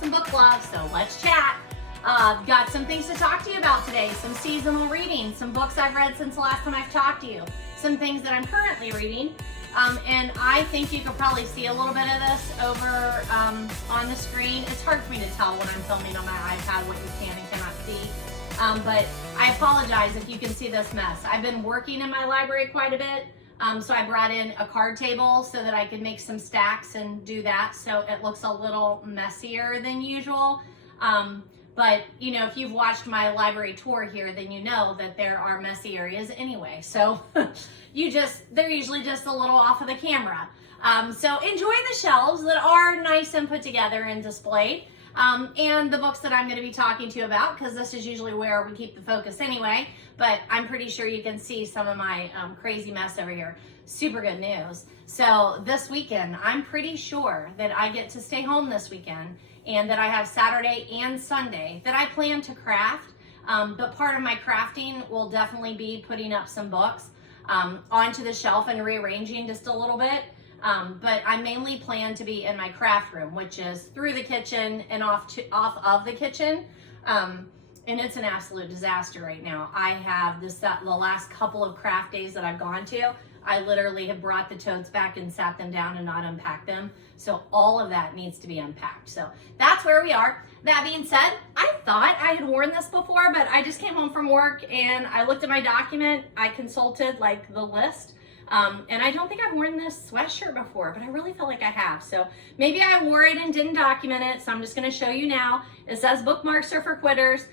some book club, so let's chat. Got some things to talk to you about today, some seasonal reading, some books I've read since the last time I've talked to you, some things that I'm currently reading, and I think you could probably see a little bit of this over on the screen. It's hard for me to tell when I'm filming on my iPad what you can and cannot see, but I apologize if you can see this mess. I've been working in my library quite a bit. So I brought in a card table so that I could make some stacks and do that, so it looks a little messier than usual. But you know, if you've watched my library tour here, then you know that there are messy areas anyway. So they're usually just a little off of the camera. So enjoy the shelves that are nice and put together and displayed. And the books that I'm going to be talking to you about, because this is usually where we keep the focus anyway, but I'm pretty sure you can see some of my crazy mess over here. Super good news. So this weekend, I'm pretty sure that I get to stay home this weekend and that I have Saturday and Sunday that I plan to craft. But part of my crafting will definitely be putting up some books onto the shelf and rearranging just a little bit. But I mainly plan to be in my craft room, which is through the kitchen and off of the kitchen. And it's an absolute disaster right now. I have the last couple of craft days that I've gone to, I literally have brought the totes back and sat them down and not unpacked them. So all of that needs to be unpacked. So that's where we are. That being said, I thought I had worn this before, but I just came home from work and I looked at my document. I consulted like the list. And I don't think I've worn this sweatshirt before, but I really feel like I have. So maybe I wore it and didn't document it. So I'm just going to show you now. It says bookmarks are for quitters.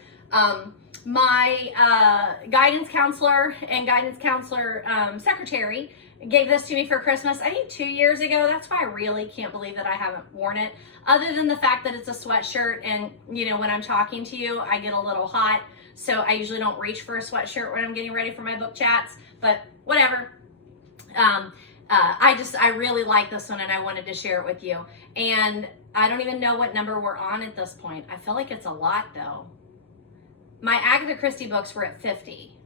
My guidance counselor and guidance counselor secretary gave this to me for Christmas, I think 2 years ago. That's why I really can't believe that I haven't worn it, other than the fact that it's a sweatshirt. And, you know, when I'm talking to you, I get a little hot. So I usually don't reach for a sweatshirt when I'm getting ready for my book chats, but whatever. I really like this one and I wanted to share it with you. And I don't even know what number we're on at this point. I feel like it's a lot though. My Agatha Christie books were at 50.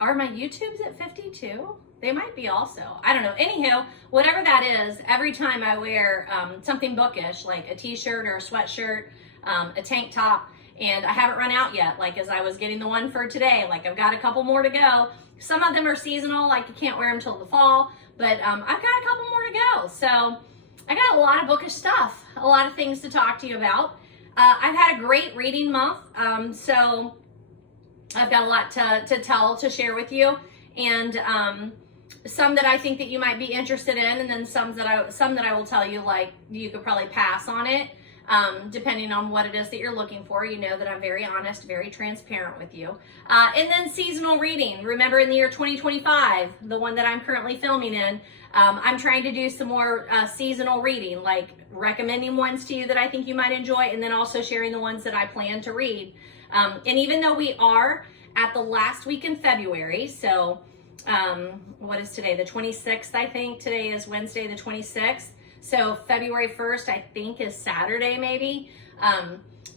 Are my YouTubes at 50 too? They might be also. I don't know. Anywho, whatever that is, every time I wear something bookish, like a t-shirt or a sweatshirt, a tank top, and I haven't run out yet, like as I was getting the one for today, like I've got a couple more to go. Some of them are seasonal, like you can't wear them till the fall, but I've got a couple more to go. So I got a lot of bookish stuff, a lot of things to talk to you about. I've had a great reading month, so I've got a lot to share with you, and some that I think that you might be interested in, and then some that I will tell you like you could probably pass on it, depending on what it is that you're looking for. You know that I'm very honest, very transparent with you. And then seasonal reading. Remember, in the year 2025, the one that I'm currently filming in, I'm trying to do some more seasonal reading, like recommending ones to you that I think you might enjoy, and then also sharing the ones that I plan to read. And even though we are at the last week in February, so what is today? The 26th, I think. Today is Wednesday, the 26th. So February 1st, I think, is Saturday maybe.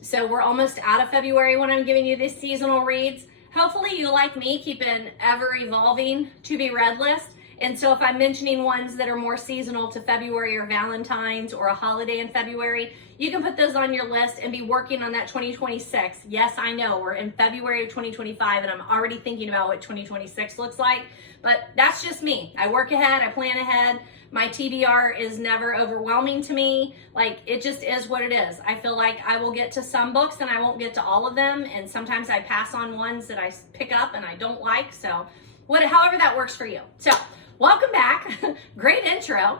So we're almost out of February when I'm giving you these seasonal reads. Hopefully you, like me, keep an ever-evolving to-be read list. And so if I'm mentioning ones that are more seasonal to February or Valentine's or a holiday in February, you can put those on your list and be working on that 2026. Yes, I know we're in February of 2025 and I'm already thinking about what 2026 looks like, but that's just me. I work ahead, I plan ahead. My TBR is never overwhelming to me. Like, it just is what it is. I feel like I will get to some books and I won't get to all of them. And sometimes I pass on ones that I pick up and I don't like. So however that works for you. So welcome back. Great intro.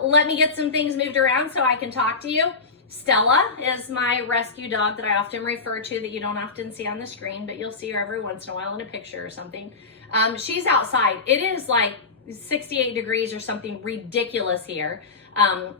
Let me get some things moved around so I can talk to you. Stella is my rescue dog that I often refer to, that you don't often see on the screen, but you'll see her every once in a while in a picture or something. She's outside. It is like 68 degrees or something ridiculous here.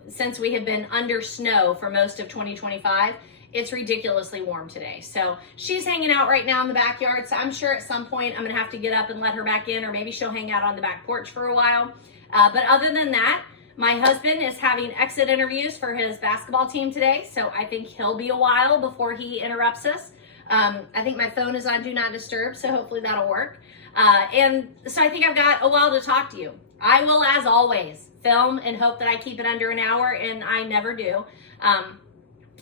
Since we have been under snow for most of 2025, it's ridiculously warm today. So she's hanging out right now in the backyard. So I'm sure at some point I'm gonna have to get up and let her back in, or maybe she'll hang out on the back porch for a while. But other than that, my husband is having exit interviews for his basketball team today. So I think he'll be a while before he interrupts us. I think my phone is on Do Not Disturb, so hopefully that'll work. And so I think I've got a while to talk to you. I will, as always, film and hope that I keep it under an hour, and I never do.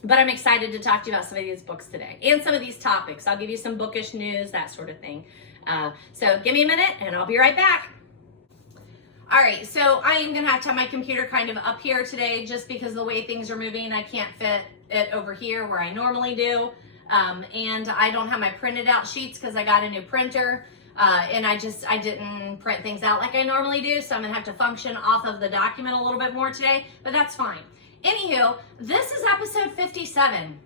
But I'm excited to talk to you about some of these books today and some of these topics. I'll give you some bookish news, that sort of thing. So give me a minute and I'll be right back. All right, so I am gonna have to have my computer kind of up here today just because of the way things are moving. I can't fit it over here where I normally do. And I don't have my printed out sheets because I got a new printer. And I didn't print things out like I normally do. So I'm gonna have to function off of the document a little bit more today, but that's fine. Anywho, this is episode 57.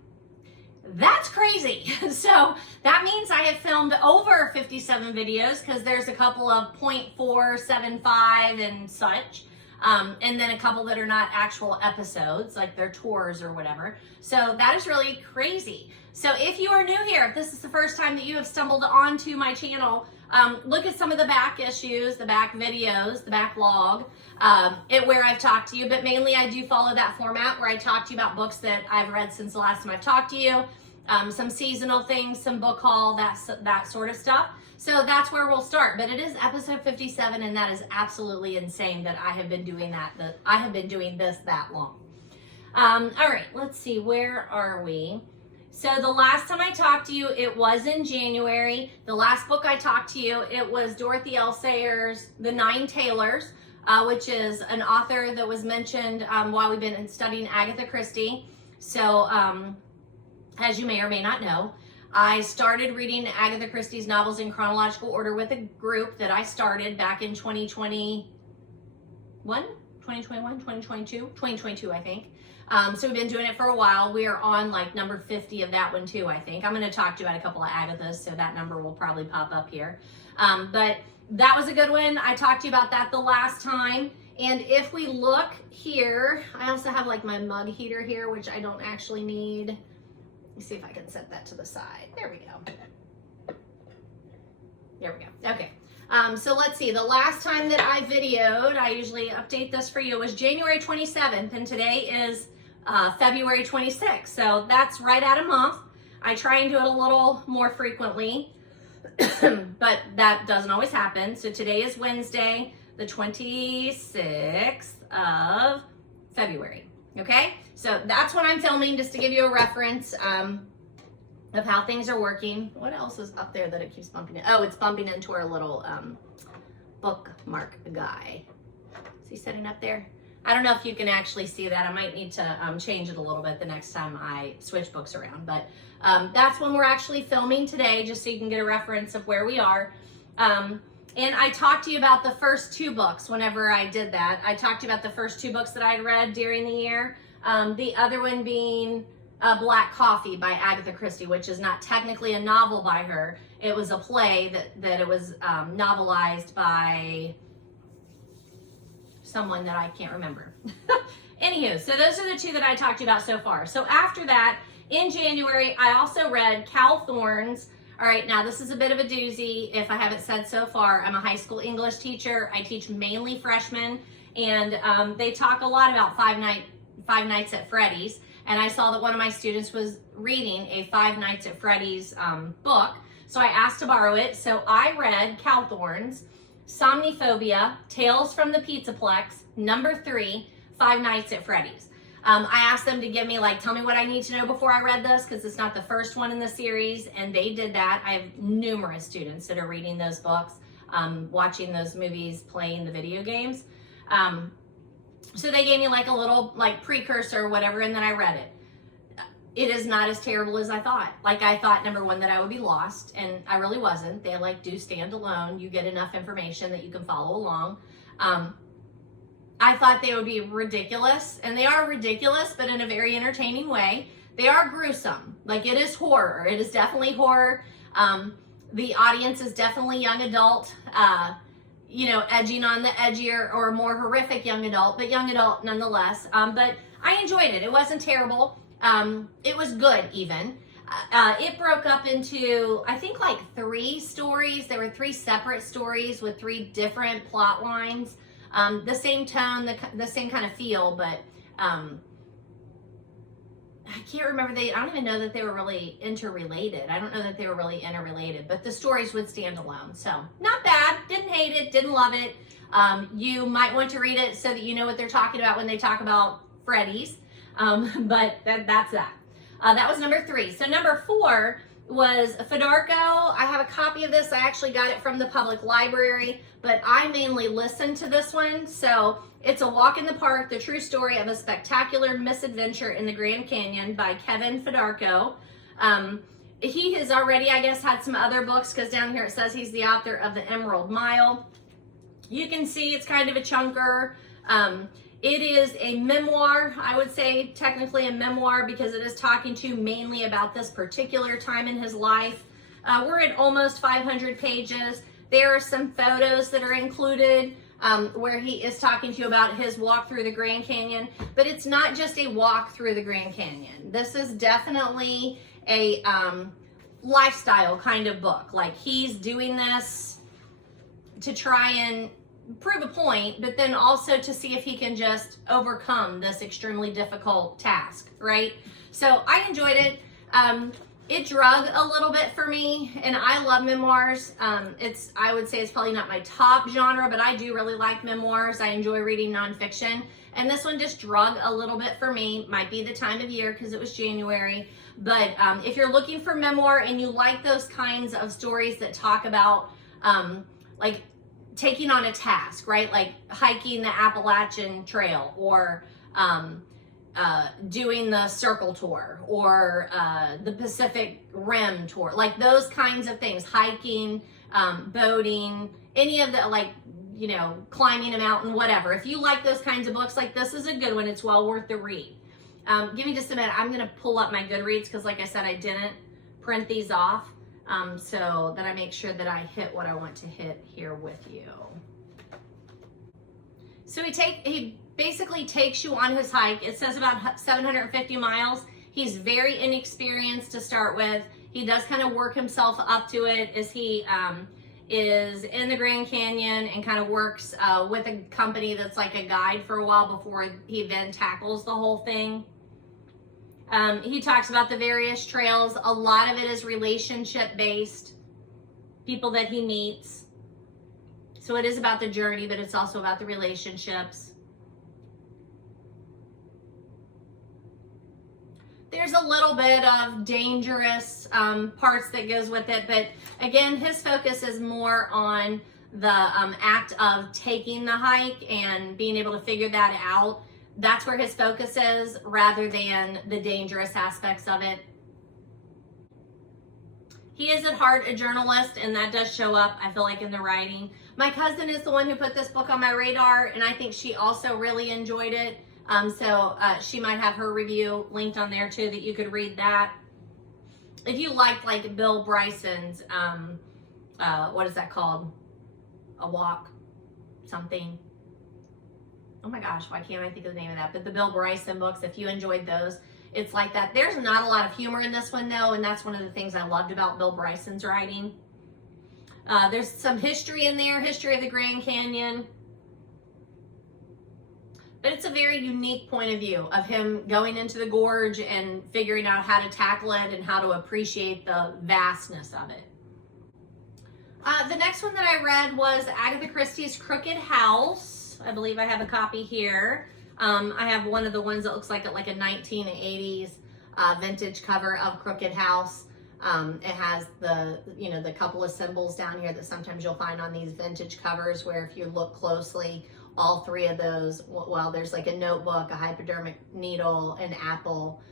That's crazy. So that means I have filmed over 57 videos because there's a couple of 0.475 and such. And then a couple that are not actual episodes, like they're tours or whatever. So that is really crazy. So if you are new here, if this is the first time that you have stumbled onto my channel, look at some of the back issues, the back videos, the backlog, where I've talked to you, but mainly I do follow that format where I talk to you about books that I've read since the last time I've talked to you, some seasonal things, some book haul, that sort of stuff. So that's where we'll start, but it is episode 57 and that is absolutely insane that I have been doing I have been doing this that long. All right, let's see, where are we? So the last time I talked to you, it was in January. The last book I talked to you, it was Dorothy L. Sayers' The Nine Tailors, which is an author that was mentioned while we've been studying Agatha Christie. So as you may or may not know, I started reading Agatha Christie's novels in chronological order with a group that I started back in 2022, I think. So we've been doing it for a while. We are on like number 50 of that one too, I think. I'm going to talk to you about a couple of Agathas, so that number will probably pop up here. But that was a good one. I talked to you about that the last time. And if we look here, I also have like my mug heater here, which I don't actually need. Let me see if I can set that to the side. There we go. There we go. Okay. So let's see, the last time that I videoed, I usually update this for you, was January 27th, and today is February 26th. So that's right at a month. I try and do it a little more frequently, but that doesn't always happen. So today is Wednesday, the 26th of February. Okay, so that's when I'm filming, just to give you a reference of how things are working. What else is up there that it keeps bumping in? Oh, it's bumping into our little bookmark guy. Is he sitting up there? I don't know if you can actually see that. I might need to change it a little bit the next time I switch books around. But that's when we're actually filming today, just so you can get a reference of where we are. And I talked to you about the first two books whenever I did that. I talked to you about the first two books that I had read during the year. The other one being Black Coffee by Agatha Christie, which is not technically a novel by her. It was a play that it was novelized by someone that I can't remember. Anywho, so those are the two that I talked to you about so far. So after that, in January, I also read Cowthorn's. All right, now this is a bit of a doozy. If I haven't said so far, I'm a high school English teacher. I teach mainly freshmen, and they talk a lot about Five Nights at Freddy's. And I saw that one of my students was reading a Five Nights at Freddy's book. So I asked to borrow it. So I read Cowthorn's Somniphobia, Tales from the Pizzaplex, number 3, Five Nights at Freddy's. I asked them to give me, tell me what I need to know before I read this, because it's not the first one in the series, and they did that. I have numerous students that are reading those books, watching those movies, playing the video games. So they gave me a little precursor or whatever, and then I read it. It is not as terrible as I thought. I thought, number one, that I would be lost, and I really wasn't. They do stand alone. You get enough information that you can follow along. I thought they would be ridiculous, and they are ridiculous, but in a very entertaining way. They are gruesome. It is horror. It is definitely horror. The audience is definitely young adult, edging on the edgier or more horrific young adult, but young adult nonetheless. But I enjoyed it. It wasn't terrible. It was good even. It broke up into, I think, 3 stories. There were 3 separate stories with 3 different plot lines. The same tone, the same kind of feel, but I can't remember. I don't even know that they were really interrelated. I don't know that they were really interrelated, but the stories would stand alone. So not bad. Didn't hate it. Didn't love it. You might want to read it so that you know what they're talking about when they talk about Freddy's. But that's that. That was number 3. So number 4 was Fedarko. I have a copy of this. I actually got it from the public library, but I mainly listened to this one. So it's A Walk in the Park, the true story of a spectacular misadventure in the Grand Canyon by Kevin Fedarko. He has already, I guess, had some other books, because down here it says he's the author of The Emerald Mile. You can see it's kind of a chunker. It is a memoir, I would say technically a memoir, because it is talking to mainly about this particular time in his life. We're at almost 500 pages. There are some photos that are included where he is talking to you about his walk through the Grand Canyon, but it's not just a walk through the Grand Canyon. This is definitely a lifestyle kind of book. Like, he's doing this to try and prove a point, but then also to see if he can just overcome this extremely difficult task, right? So I enjoyed it. It drug a little bit for me, and I love memoirs. I would say it's probably not my top genre, but I do really like memoirs. I enjoy reading nonfiction, and this one just drug a little bit for me. Might be the time of year because it was January, but if you're looking for memoir and you like those kinds of stories that talk about like taking on a task, right? Like hiking the Appalachian Trail, or doing the Circle Tour, or the Pacific Rim Tour, like those kinds of things, hiking, boating, any of the, like, you know, climbing a mountain, whatever. If you like those kinds of books, like, this is a good one. It's well worth the read. Give me just a minute. I'm going to pull up my Goodreads, because like I said, I didn't print these off. So that I make sure that I hit what I want to hit here with you. So he basically takes you on his hike. It says about 750 miles. He's very inexperienced to start with. He does kind of work himself up to it as he is in the Grand Canyon, and kind of works with a company that's like a guide for a while before he then tackles the whole thing. He talks about the various trails. A lot of it is relationship based, people that he meets. So it is about the journey, but it's also about the relationships. There's a little bit of dangerous parts that goes with it, but again, his focus is more on the act of taking the hike and being able to figure that out. That's where his focus is, rather than the dangerous aspects of it. He is at heart a journalist, and that does show up, I feel like, in the writing. My cousin is the one who put this book on my radar, and I think she also really enjoyed it. So she might have her review linked on there too, that you could read that. If you liked like Bill Bryson's, what is that called? A Walk, something. Oh my gosh, why can't I think of the name of that? But the Bill Bryson books, if you enjoyed those, it's like that. There's not a lot of humor in this one though, and that's one of the things I loved about Bill Bryson's writing. There's some history in there, history of the Grand Canyon. But it's a very unique point of view of him going into the gorge and figuring out how to tackle it and how to appreciate the vastness of it. The next one that I read was Agatha Christie's Crooked House. I believe I have a copy here. I have one of the ones that looks like a 1980s vintage cover of Crooked House. It has the couple of symbols down here that sometimes you'll find on these vintage covers, where if you look closely, all three of those, well, there's like a notebook, a hypodermic needle, an apple,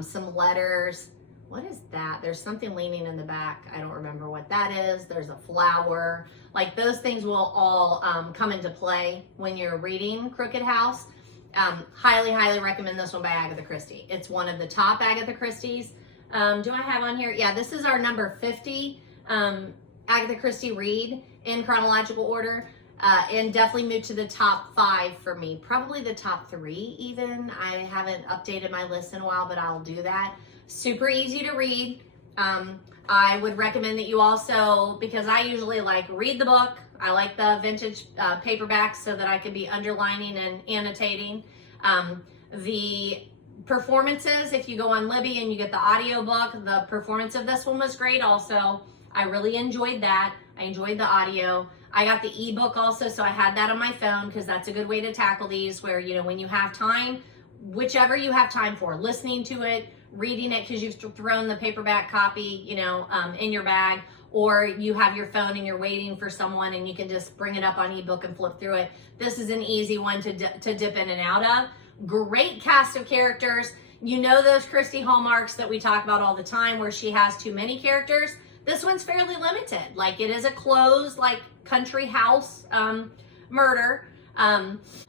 some letters. What is that? There's something leaning in the back. I don't remember what that is. There's a flower. Like, those things will all come into play when you're reading Crooked House. Highly, highly recommend this one by Agatha Christie. It's one of the top Agatha Christie's. Do I have on here? Yeah, this is our number 50 Agatha Christie read in chronological order. And definitely moved to the top 5 for me. Probably the top 3 even. I haven't updated my list in a while, but I'll do that. Super easy to read. I would recommend that you also, because I usually like read the book. I like the vintage paperbacks so that I can be underlining and annotating. The performances, if you go on Libby and you get the audiobook, the performance of this one was great also. I really enjoyed that. I enjoyed the audio. I got the ebook also, so I had that on my phone, because that's a good way to tackle these, where, when you have time, whichever you have time for, listening to it, reading it because you've thrown the paperback copy, you know, in your bag, or you have your phone and you're waiting for someone and you can just bring it up on ebook and flip through it. This is an easy one to dip in and out of. Great cast of characters. You know those Christie hallmarks that we talk about all the time where she has too many characters. This one's fairly limited. Like, it is a closed, like, country house murder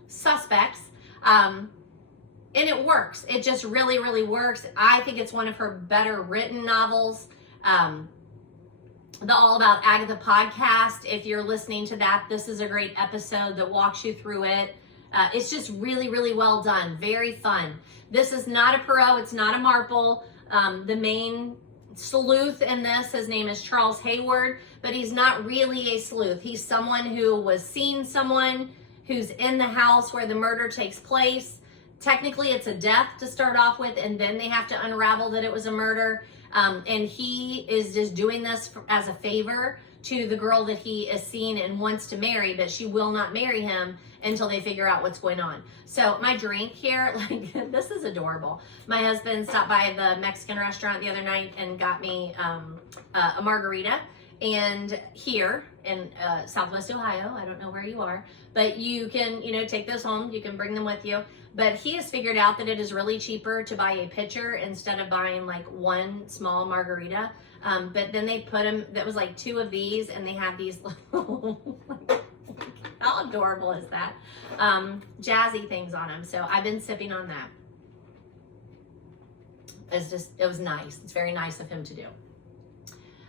suspects. And it works. It just really, really works. I think it's one of her better written novels. The All About Agatha podcast, if you're listening to that, this is a great episode that walks you through it. It's just really, really well done. Very fun. This is not a Perot. It's not a Marple. The main sleuth in this, his name is Charles Hayward, but he's not really a sleuth. He's someone who was seeing someone who's in the house where the murder takes place. Technically, it's a death to start off with, and then they have to unravel that it was a murder. And he is just doing this as a favor to the girl that he is seeing and wants to marry, but she will not marry him until they figure out what's going on. So my drink here, like, this is adorable. My husband stopped by the Mexican restaurant the other night and got me a margarita. And here in Southwest Ohio, I don't know where you are, but you can, you know, take those home. You can bring them with you. But he has figured out that it is really cheaper to buy a pitcher instead of buying like one small margarita. But then they put them, that was like 2 of these, and they have these little, how adorable is that? Jazzy things on them. So I've been sipping on that. It was nice. It's very nice of him to do.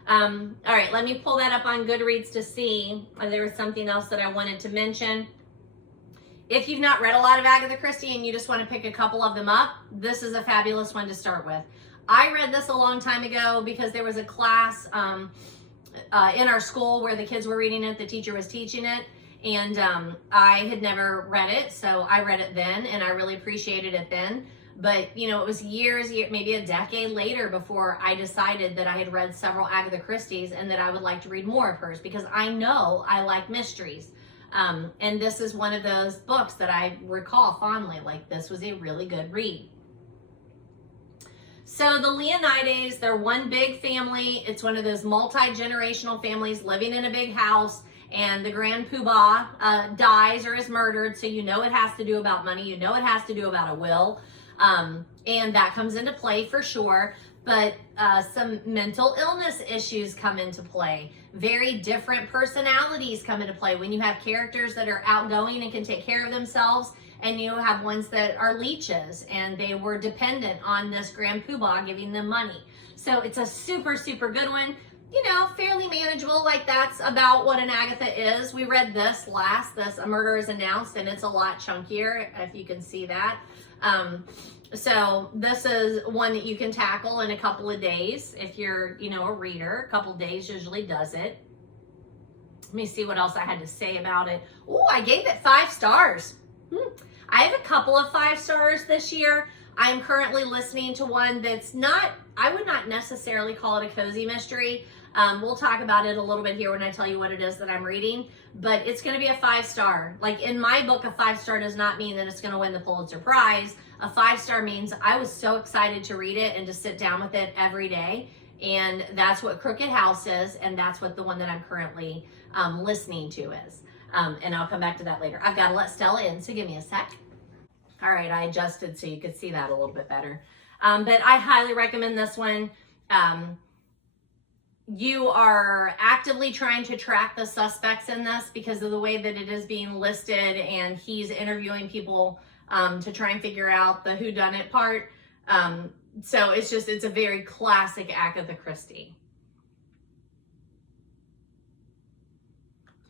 All right, let me pull that up on Goodreads to see if there was something else that I wanted to mention. If you've not read a lot of Agatha Christie and you just want to pick a couple of them up, this is a fabulous one to start with. I read this a long time ago because there was a class in our school where the kids were reading it, the teacher was teaching it, and I had never read it, so I read it then, and I really appreciated it then. But, you know, it was years, maybe a decade later before I decided that I had read several Agatha Christie's and that I would like to read more of hers because I know I like mysteries. And this is one of those books that I recall fondly, like this was a really good read. So the Leonides, they're one big family. It's one of those multi-generational families living in a big house, and the grand poobah dies or is murdered. So you know it has to do about money. You know it has to do about a will. And that comes into play for sure. But some mental illness issues come into play. Very different personalities come into play when you have characters that are outgoing and can take care of themselves, and you have ones that are leeches and they were dependent on this grand poobah giving them money. So it's a super, super good one. You know, fairly manageable. Like, that's about what an Agatha is. We read this last, A Murder is Announced, and it's a lot chunkier, if you can see that. So this is one that you can tackle in a couple of days. If you're, you know, a reader, a couple of days usually does it. Let me see what else I had to say about it. Oh, I gave it 5 stars. I have a couple of 5 stars this year. I'm currently listening to one that's not, I would not necessarily call it a cozy mystery. We'll talk about it a little bit here when I tell you what it is that I'm reading, but it's going to be a 5-star. Like, in my book, a 5-star does not mean that it's going to win the Pulitzer Prize. A 5-star means I was so excited to read it and to sit down with it every day. And that's what Crooked House is. And that's what the one that I'm currently listening to is. And I'll come back to that later. I've got to let Stella in, so give me a sec. All right, I adjusted so you could see that a little bit better. But I highly recommend this one. You are actively trying to track the suspects in this because of the way that it is being listed, and he's interviewing people to try and figure out the whodunit part. So it's a very classic Agatha Christie.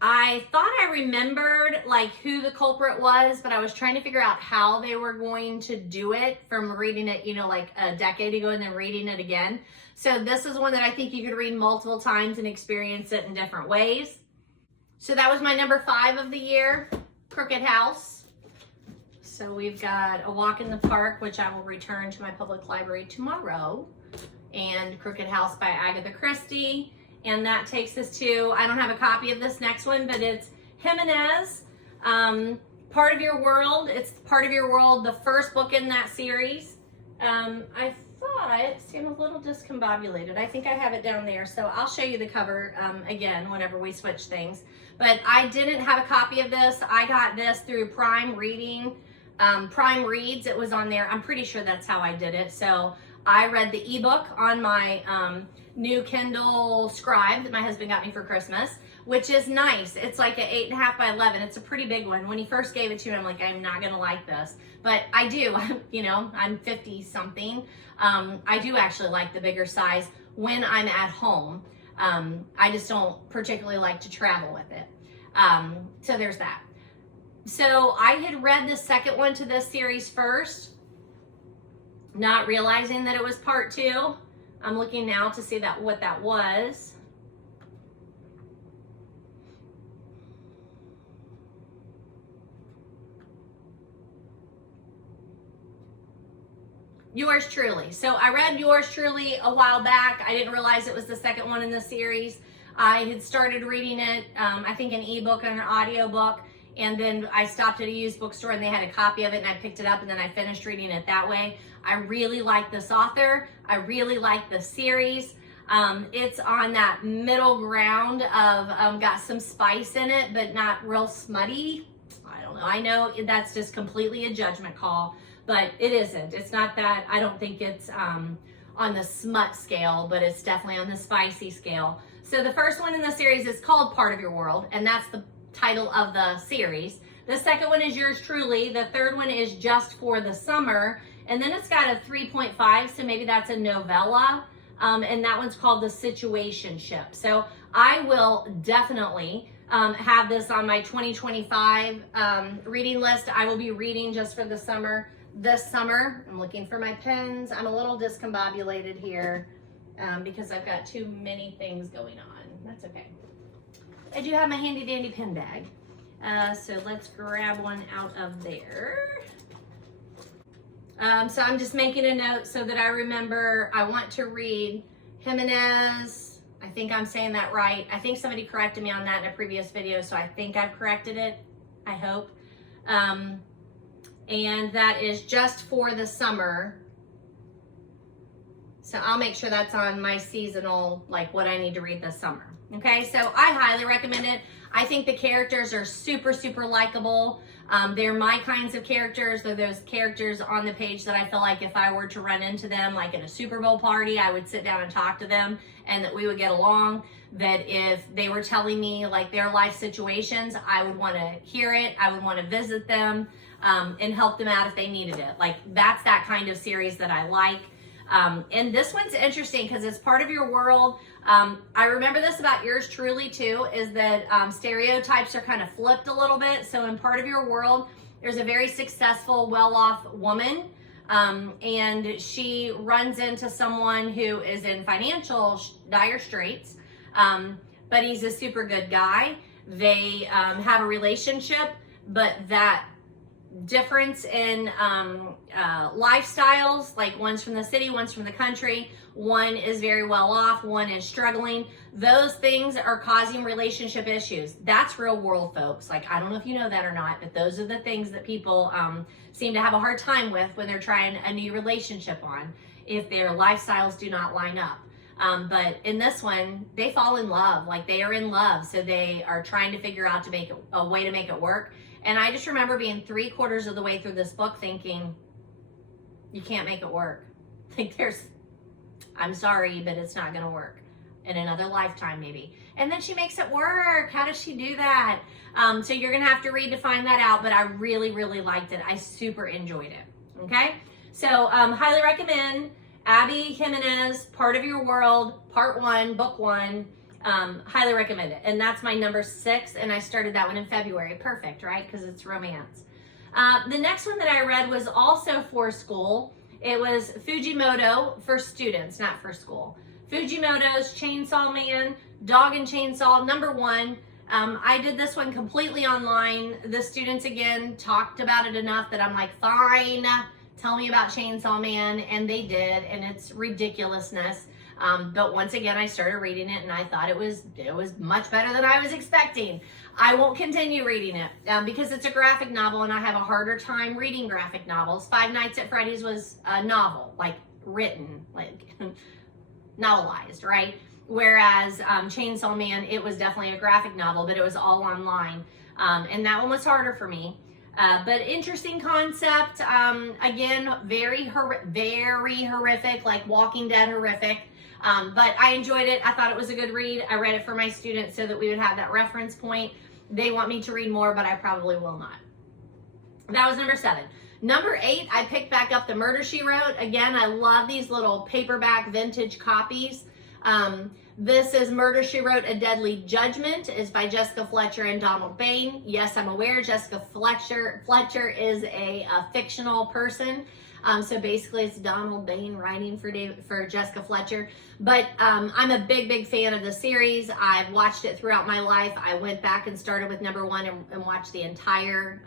I thought I remembered like who the culprit was, but I was trying to figure out how they were going to do it from reading it, you know, like a decade ago and then reading it again. So this is one that I think you could read multiple times and experience it in different ways. So that was my number 5 of the year, Crooked House. So we've got A Walk in the Park, which I will return to my public library tomorrow, and Crooked House by Agatha Christie. And that takes us to, I don't have a copy of this next one, but it's Jimenez, Part of Your World. It's Part of Your World, the first book in that series. I but see, I'm a little discombobulated. I think I have it down there, so I'll show you the cover again whenever we switch things. But I didn't have a copy of this. I got this through Prime Reading, Prime Reads. It was on there. I'm pretty sure that's how I did it. So I read the ebook on my new Kindle Scribe that my husband got me for Christmas, which is nice. It's like an 8.5 by 11. It's a pretty big one. When he first gave it to me, I'm like, I'm not gonna like this, but I do. You know, I'm 50 something. I do actually like the bigger size when I'm at home. I just don't particularly like to travel with it. So there's that. So I had read the second one to this series first, not realizing that it was part 2. I'm looking now to see what that was. Yours Truly. So I read Yours Truly a while back. I didn't realize it was the second one in the series. I had started reading it, I think an ebook and an audiobook, and then I stopped at a used bookstore and they had a copy of it and I picked it up and then I finished reading it that way. I really like this author. I really like the series. It's on that middle ground of got some spice in it, but not real smutty. I don't know. I know that's just completely a judgment call, but it isn't. It's not that. I don't think it's on the smut scale, but it's definitely on the spicy scale. So the first one in the series is called Part of Your World, and that's the title of the series. The second one is Yours Truly. The third one is Just for the Summer, and then it's got a 3.5, so maybe that's a novella, and that one's called The Situationship. So I will definitely have this on my 2025 reading list. I will be reading just for the summer. This summer, I'm looking for my pens. I'm a little discombobulated here because I've got too many things going on. That's okay. I do have my handy dandy pen bag. So let's grab one out of there. So I'm just making a note so that I remember I want to read Jimenez. I think I'm saying that right. I think somebody corrected me on that in a previous video, so I think I've corrected it. I hope. And that is Just for the Summer. So I'll make sure that's on my seasonal, like what I need to read this summer. Okay, so I highly recommend it. I think the characters are super, super likable. They're my kinds of characters. They're those characters on the page that I feel like if I were to run into them, like at a Super Bowl party, I would sit down and talk to them and that we would get along. That if they were telling me like their life situations, I would want to hear it. I would want to visit them and help them out if they needed it. Like that's that kind of series that I like. And this one's interesting because it's part of your world. I remember this about Yours Truly too, is that stereotypes are kind of flipped a little bit. So in Part of Your World, there's a very successful, well-off woman, and she runs into someone who is in financial dire straits, but he's a super good guy. They have a relationship, but that difference in lifestyles, like one's from the city, one's from the country, one is very well off, one is struggling. Those things are causing relationship issues. That's real world, folks. Like, I don't know if you know that or not, but those are the things that people seem to have a hard time with when they're trying a new relationship on, if their lifestyles do not line up. But in this one, they fall in love, like they are in love. So they are trying to figure out to make it, a way to make it work. And I just remember being 3/4 of the way through this book thinking, you can't make it work. Like I'm sorry, but it's not gonna work. In another lifetime maybe. And then she makes it work. How does she do that? So you're gonna have to read to find that out, but I really, really liked it. I super enjoyed it, okay? So highly recommend Abby Jimenez, Part of Your World, Part 1, Book 1. Highly recommend it. And that's my number 6, and I started that one in February. Perfect, right? Because it's romance. The next one that I read was also for school. It was Fujimoto for students, not for school. Fujimoto's Chainsaw Man, Dog and Chainsaw, number 1. I did this one completely online. The students, again, talked about it enough that I'm like, fine, tell me about Chainsaw Man, and they did, and it's ridiculousness. But once again, I started reading it, and I thought it was much better than I was expecting. I won't continue reading it because it's a graphic novel, and I have a harder time reading graphic novels. Five Nights at Freddy's was a novel, like written, like novelized, right? Whereas Chainsaw Man, it was definitely a graphic novel, but it was all online. And that one was harder for me. But interesting concept. Again, very horrific, like Walking Dead horrific. But I enjoyed it. I thought it was a good read. I read it for my students so that we would have that reference point. They want me to read more, but I probably will not. That was number 7. Number 8, I picked back up The Murder, She Wrote. Again, I love these little paperback vintage copies. This is Murder, She Wrote, A Deadly Judgment. It's by Jessica Fletcher and Donald Bain. Yes, I'm aware Jessica Fletcher is a fictional person. So basically it's Donald Bain writing for Jessica Fletcher. But I'm a big fan of the series. I've watched it throughout my life. I went back and started with number 1 and watched the entire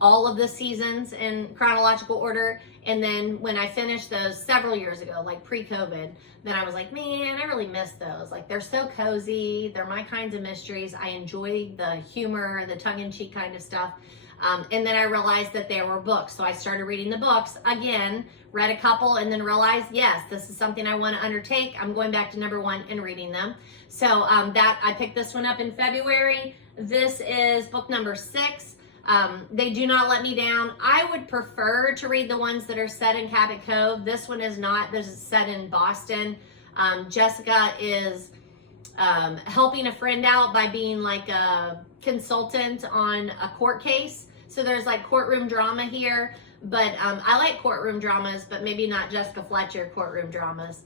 all of the seasons in chronological order. And then when I finished those several years ago, like pre-COVID, then I was like, man, I really miss those. Like, they're so cozy. They're my kinds of mysteries. I enjoy the humor, the tongue-in-cheek kind of stuff. And then I realized that there were books. So I started reading the books again, read a couple, and then realized, yes, this is something I want to undertake. I'm going back to number 1 and reading them. So that I picked this one up in February. This is book number 6. They do not let me down. I would prefer to read the ones that are set in Cabot Cove. This one is not. This is set in Boston. Jessica is helping a friend out by being like a consultant on a court case. So there's like courtroom drama here. But I like courtroom dramas, but maybe not Jessica Fletcher courtroom dramas.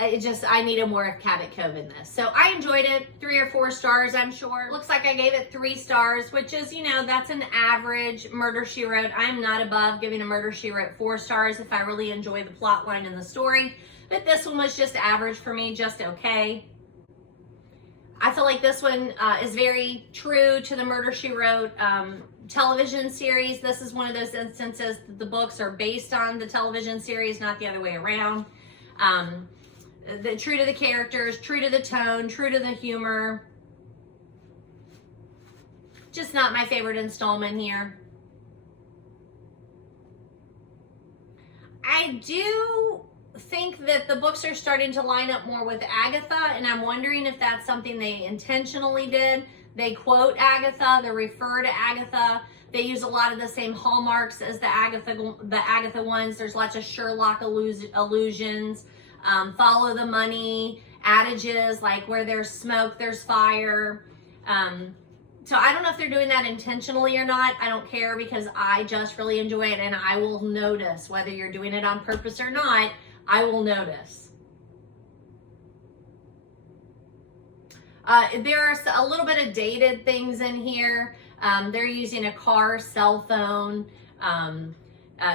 I needed more of Cabot Cove in this. So I enjoyed it. 3 or 4 stars, I'm sure. Looks like I gave it 3 stars, which is, you know, that's an average Murder, She Wrote. I'm not above giving a Murder, She Wrote 4 stars if I really enjoy the plot line and the story. But this one was just average for me, just okay. I feel like this one is very true to the Murder, She Wrote television series. This is one of those instances that the books are based on the television series, not the other way around. True to the characters, true to the tone, true to the humor. Just not my favorite installment here. I do think that the books are starting to line up more with Agatha, and I'm wondering if that's something they intentionally did. They quote Agatha, they refer to Agatha. They use a lot of the same hallmarks as the Agatha ones. There's lots of Sherlock allusions. Follow the money, adages, like where there's smoke, there's fire. So I don't know if they're doing that intentionally or not. I don't care, because I just really enjoy it, and I will notice whether you're doing it on purpose or not. I will notice. There's a little bit of dated things in here. They're using a car, cell phone.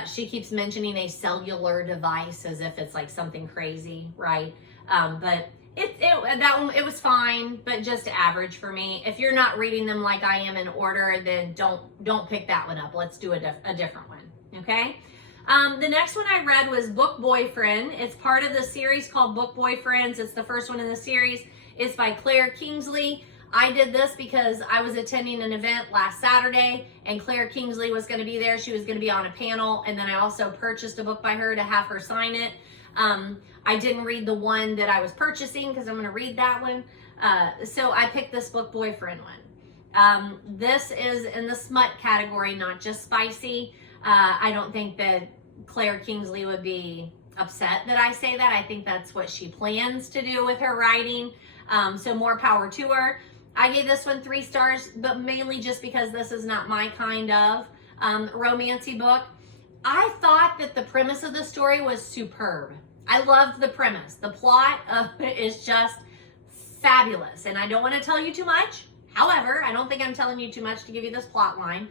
She keeps mentioning a cellular device as if it's like something crazy, right? But that one, it was fine, but just average for me. If you're not reading them like I am in order, then don't pick that one up. Let's do a different one, okay? The next one I read was Book Boyfriend. It's part of the series called Book Boyfriends. It's the first one in the series. It's by Claire Kingsley. I did this because I was attending an event last Saturday, and Claire Kingsley was going to be there. She was going to be on a panel, and then I also purchased a book by her to have her sign it. I didn't read the one that I was purchasing because I'm going to read that one. So I picked this Book Boyfriend one. This is in the smut category, not just spicy. I don't think that Claire Kingsley would be upset that I say that. I think that's what she plans to do with her writing. So more power to her. I gave this one 3 stars, but mainly just because this is not my kind of romancy book. I thought that the premise of the story was superb. I loved the premise. The plot is just fabulous, and I don't want to tell you too much. However, I don't think I'm telling you too much to give you this plot line.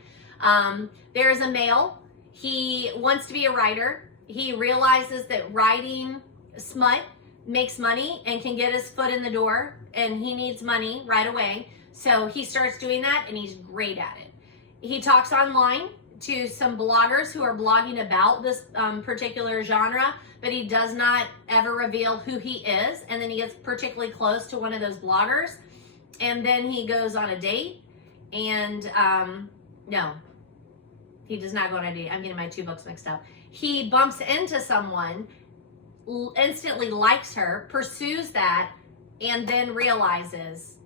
There is a male. He wants to be a writer. He realizes that writing smut makes money and can get his foot in the door, and he needs money right away. So he starts doing that, and he's great at it. He talks online to some bloggers who are blogging about this particular genre, but he does not ever reveal who he is. And then he gets particularly close to one of those bloggers, and then he goes on a date, and no, he does not go on a date. I'm getting my 2 books mixed up. he bumps into someone, instantly likes her, pursues that, and then realizes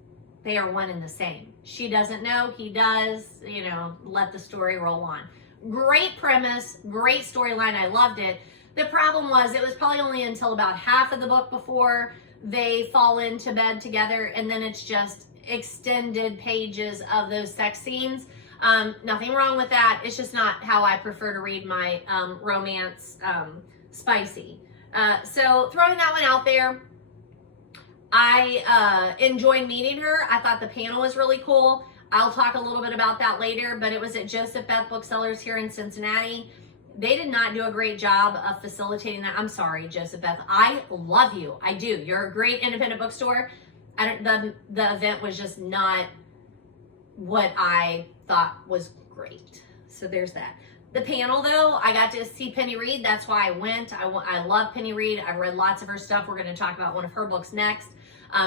they are one and the same. She doesn't know, he does, you know, let the story roll on. Great premise, great storyline, I loved it. The problem was it was probably only until about half of the book before they fall into bed together, and then it's just extended pages of those sex scenes. Nothing wrong with that. It's just not how I prefer to read my romance spicy. So throwing that one out there. I enjoyed meeting her. I thought the panel was really cool. I'll talk a little bit about that later, but it was at Joseph Beth Booksellers here in Cincinnati. They did not do a great job of facilitating that. I'm sorry, Joseph Beth. I love you. I do. You're a great independent bookstore. The event was just not what I thought was great. So there's that. The panel, though, I got to see Penny Reid. That's why I went. I love Penny Reid. I've read lots of her stuff. We're going to talk about one of her books next.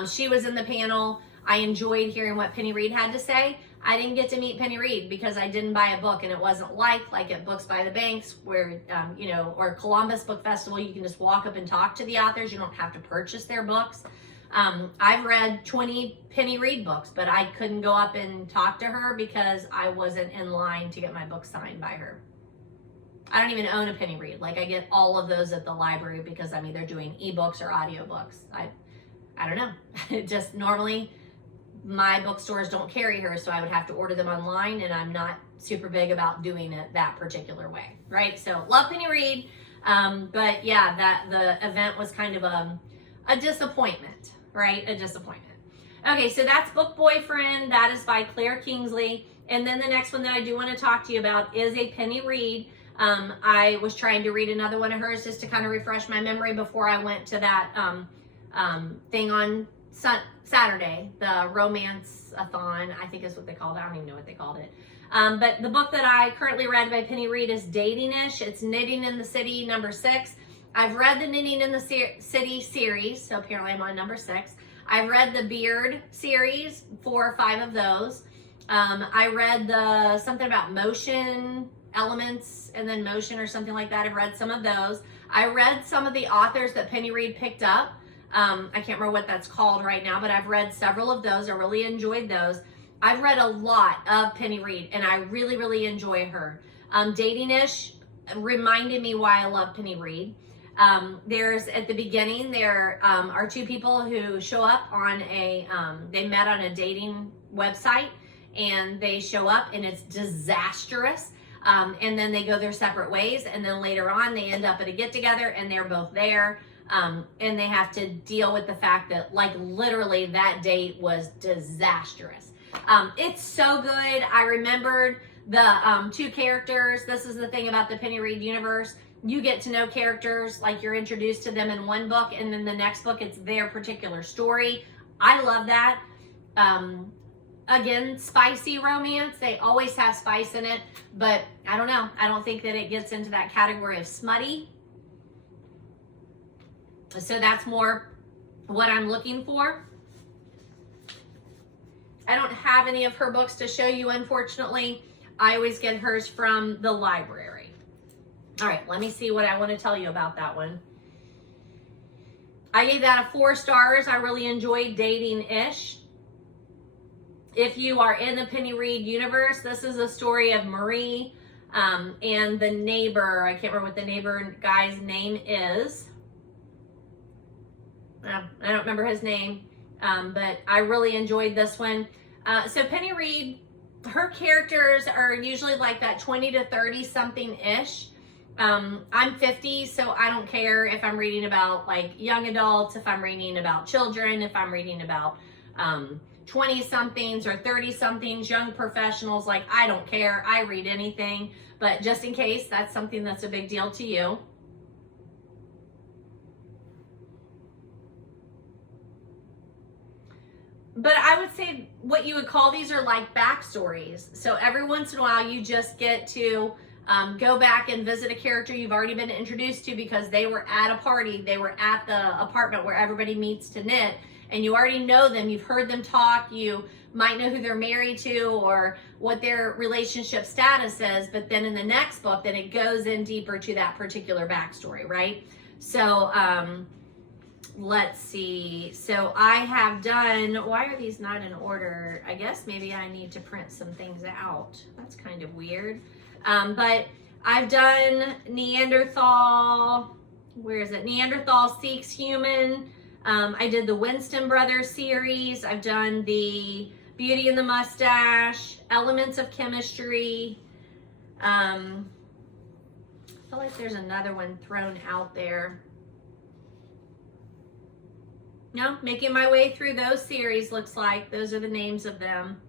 She was in the panel. I enjoyed hearing what Penny Reid had to say. I didn't get to meet Penny Reid because I didn't buy a book, and it wasn't like at Books by the Banks where, you know, or Columbus Book Festival, you can just walk up and talk to the authors. You don't have to purchase their books. I've read 20 Penny Reid books, but I couldn't go up and talk to her because I wasn't in line to get my book signed by her. I don't even own a Penny Reid. Like, I get all of those at the library because I'm either doing ebooks or audiobooks. I don't know. Just normally my bookstores don't carry her, so I would have to order them online, and I'm not super big about doing it that particular way, right? So love Penny Reid, but yeah, that the event was kind of a disappointment, right? A disappointment. Okay, so that's Book Boyfriend. That is by Claire Kingsley. And then the next one that I do want to talk to you about is a Penny Reid. I was trying to read another one of hers just to kind of refresh my memory before I went to that thing on Saturday, the romance-a-thon, I think is what they called it. I don't even know what they called it. But the book that I currently read by Penny Reid is Dating-ish. It's Knitting in the City, number 6. I've read the Knitting in the City series, so apparently I'm on number 6. I've read the Beard series, 4 or 5 of those. I read the something about motion, elements, and then motion or something like that. I've read some of those. I read some of the authors that Penny Reid picked up. I can't remember what that's called right now, but I've read several of those. I really enjoyed those. I've read a lot of Penny Reid, and I really, really enjoy her. Dating-ish reminded me why I love Penny Reid. There's, at the beginning, there are 2 people who show up on they met on a dating website, and they show up, and it's disastrous. And then they go their separate ways, and then later on, they end up at a get-together, and they're both there. And they have to deal with the fact that, like, literally that date was disastrous. It's so good. I remembered the 2 characters. This is the thing about the Penny Reid universe. You get to know characters, like you're introduced to them in one book, and then the next book, it's their particular story. I love that. Again, spicy romance. They always have spice in it, but I don't know. I don't think that it gets into that category of smutty. So that's more what I'm looking for. I don't have any of her books to show you, unfortunately. I always get hers from the library. All right, let me see what I want to tell you about that one. I gave that a 4 stars. I really enjoyed Dating-ish. If you are in the Penny Reid universe, this is a story of Marie and the neighbor. I can't remember what the neighbor guy's name is. I don't remember his name, but I really enjoyed this one. So Penny Reid, her characters are usually like that 20 to 30 something-ish. I'm 50, so I don't care if I'm reading about like young adults, if I'm reading about children, if I'm reading about 20-somethings or 30-somethings, young professionals. Like, I don't care. I read anything, but just in case that's something that's a big deal to you. But I would say what you would call these are like backstories. So every once in a while you just get to go back and visit a character you've already been introduced to because they were at a party, they were at the apartment where everybody meets to knit, and you already know them, you've heard them talk, you might know who they're married to or what their relationship status is, but then in the next book, then it goes in deeper to that particular backstory, right? So, let's see. So I have done, why are these not in order? I guess maybe I need to print some things out. That's kind of weird. But I've done Neanderthal, where is it? Neanderthal Seeks Human. I did the Winston Brothers series. I've done the Beauty and the Mustache, Elements of Chemistry. I feel like there's another one thrown out there. No, making my way through those series, looks like. Those are the names of them.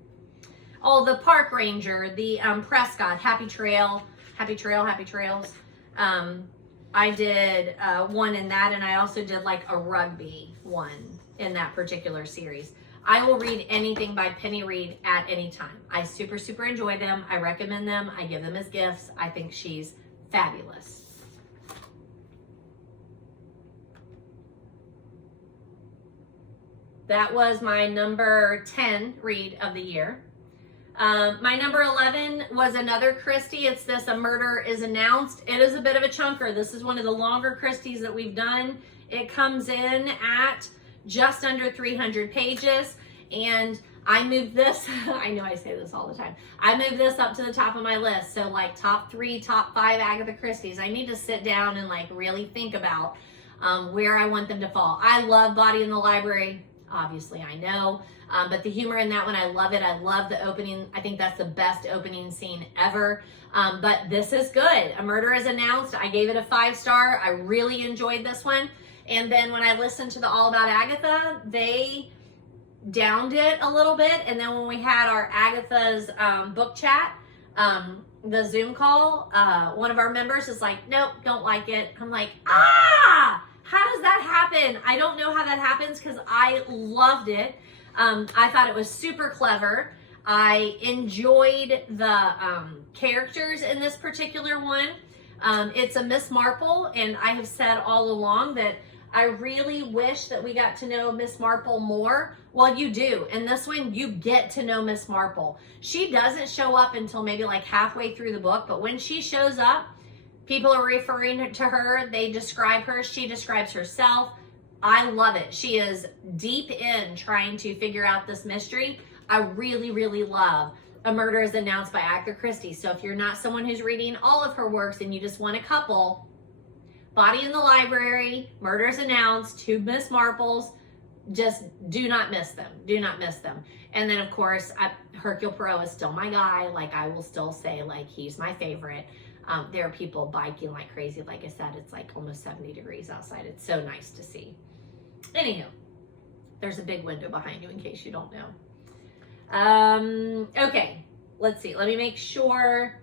Oh, the Park Ranger, the Prescott, Happy Trail, Happy Trails. I did one in that, and I also did like a rugby one in that particular series. I will read anything by Penny Reid at any time. I super, super enjoy them. I recommend them. I give them as gifts. I think she's fabulous. That was my number 10 read of the year. My number 11 was another Christie. It's this, A Murder is Announced. It is a bit of a chunker. This is one of the longer Christies that we've done. It comes in at just under 300 pages. And I moved this, I know I say this all the time. I moved this up to the top of my list. So like top 3, top 5 Agatha Christie's. I need to sit down and like really think about where I want them to fall. I love Body in the Library. Obviously, I know, but the humor in that one, I love it. I love the opening. I think that's the best opening scene ever. But this is good. A Murder is Announced. I gave it a 5-star. I really enjoyed this one. And then when I listened to the All About Agatha, they downed it a little bit. And then when we had our Agatha's book chat, the Zoom call, one of our members is like, nope, don't like it. I'm like, how does that happen? I don't know how that happens because I loved it. I thought it was super clever. I enjoyed the characters in this particular one. It's a Miss Marple, and I have said all along that I really wish that we got to know Miss Marple more. Well, you do. In this one, you get to know Miss Marple. She doesn't show up until maybe like halfway through the book, but when she shows up, people are referring to her. They describe her. She describes herself. I love it. She is deep in trying to figure out this mystery. I really, really love A Murder is Announced by Agatha Christie. So if you're not someone who's reading all of her works and you just want a couple, Body in the Library, Murder is Announced, 2 Miss Marples, just do not miss them. Do not miss them. And then, of course, Hercule Poirot is still my guy. Like, I will still say, like, he's my favorite. There are people biking like crazy. Like I said, it's like almost 70 degrees outside. It's so nice to see. Anywho, there's a big window behind you in case you don't know. Okay, let's see. Let me make sure.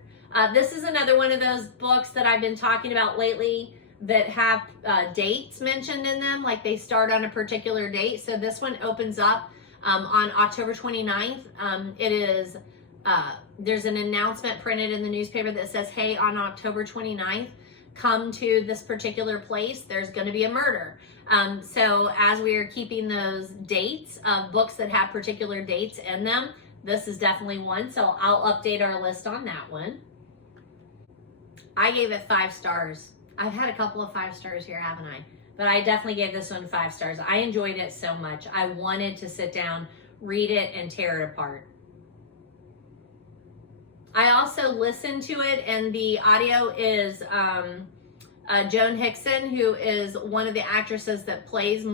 This is another one of those books that I've been talking about lately that have dates mentioned in them. Like they start on a particular date. So this one opens up on October 29th. It is... there's an announcement printed in the newspaper that says, hey, on October 29th, come to this particular place. There's going to be a murder. So as we are keeping those dates of books that have particular dates in them, this is definitely one. So I'll update our list on that one. I gave it 5 stars. I've had a couple of 5 stars here, haven't I? But I definitely gave this one 5 stars. I enjoyed it so much. I wanted to sit down, read it, and tear it apart. I also listened to it, and the audio is Joan Hickson, who is one of the actresses that plays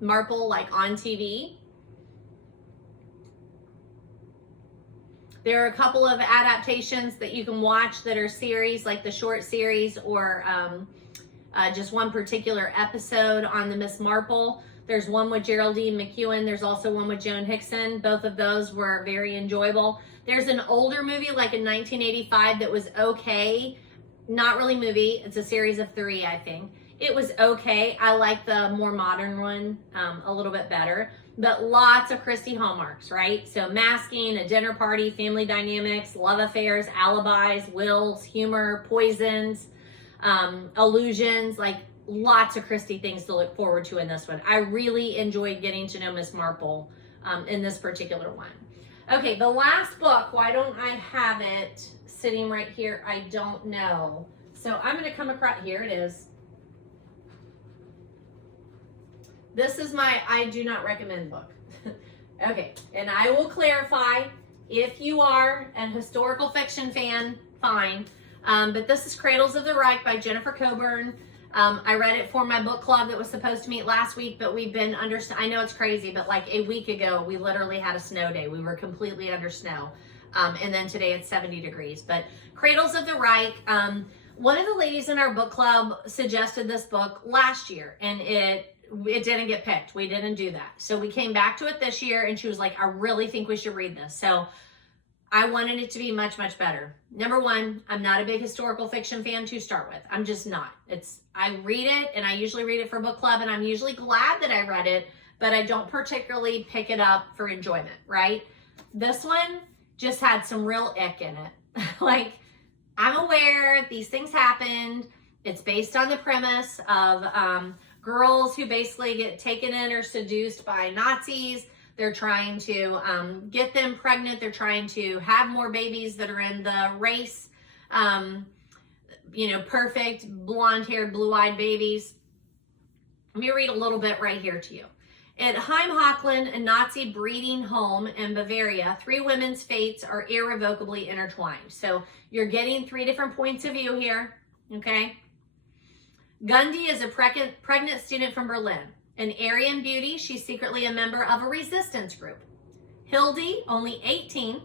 Marple like on TV. There are a couple of adaptations that you can watch that are series, like the short series or just one particular episode on the Miss Marple. There's one with Geraldine McEwen. There's also one with Joan Hickson. Both of those were very enjoyable. There's an older movie, like in 1985, that was okay. Not really movie. It's a series of 3, I think. It was okay. I like the more modern one a little bit better. But lots of Christie hallmarks, right? So masking, a dinner party, family dynamics, love affairs, alibis, wills, humor, poisons, illusions. Like lots of Christie things to look forward to in this one. I really enjoyed getting to know Miss Marple in this particular one. Okay, the last book, why don't I have it sitting right here? I don't know. So I'm going to come across, here it is. This is my I do not recommend book. Okay, and I will clarify, if you are a historical fiction fan, fine. But this is Cradles of the Reich by Jennifer Coburn. I read it for my book club that was supposed to meet last week, but we've been under, I know it's crazy, but like a week ago, we literally had a snow day. We were completely under snow. And then today it's 70 degrees. But Cradles of the Reich, one of the ladies in our book club suggested this book last year, and it didn't get picked. We didn't do that. So we came back to it this year, and she was like, I really think we should read this. So I wanted it to be much, much better. Number one, I'm not a big historical fiction fan to start with. I'm just not. I read it, and I usually read it for book club, and I'm usually glad that I read it, but I don't particularly pick it up for enjoyment, right? This one just had some real ick in it. Like, I'm aware these things happened. It's based on the premise of girls who basically get taken in or seduced by Nazis. They're trying to get them pregnant. They're trying to have more babies that are in the race. Perfect blonde-haired, blue-eyed babies. Let me read a little bit right here to you. At Heimhochland, a Nazi breeding home in Bavaria, 3 women's fates are irrevocably intertwined. So you're getting 3 different points of view here, okay? Gundi is a pregnant student from Berlin. An Aryan beauty, she's secretly a member of a resistance group. Hildy, only 18,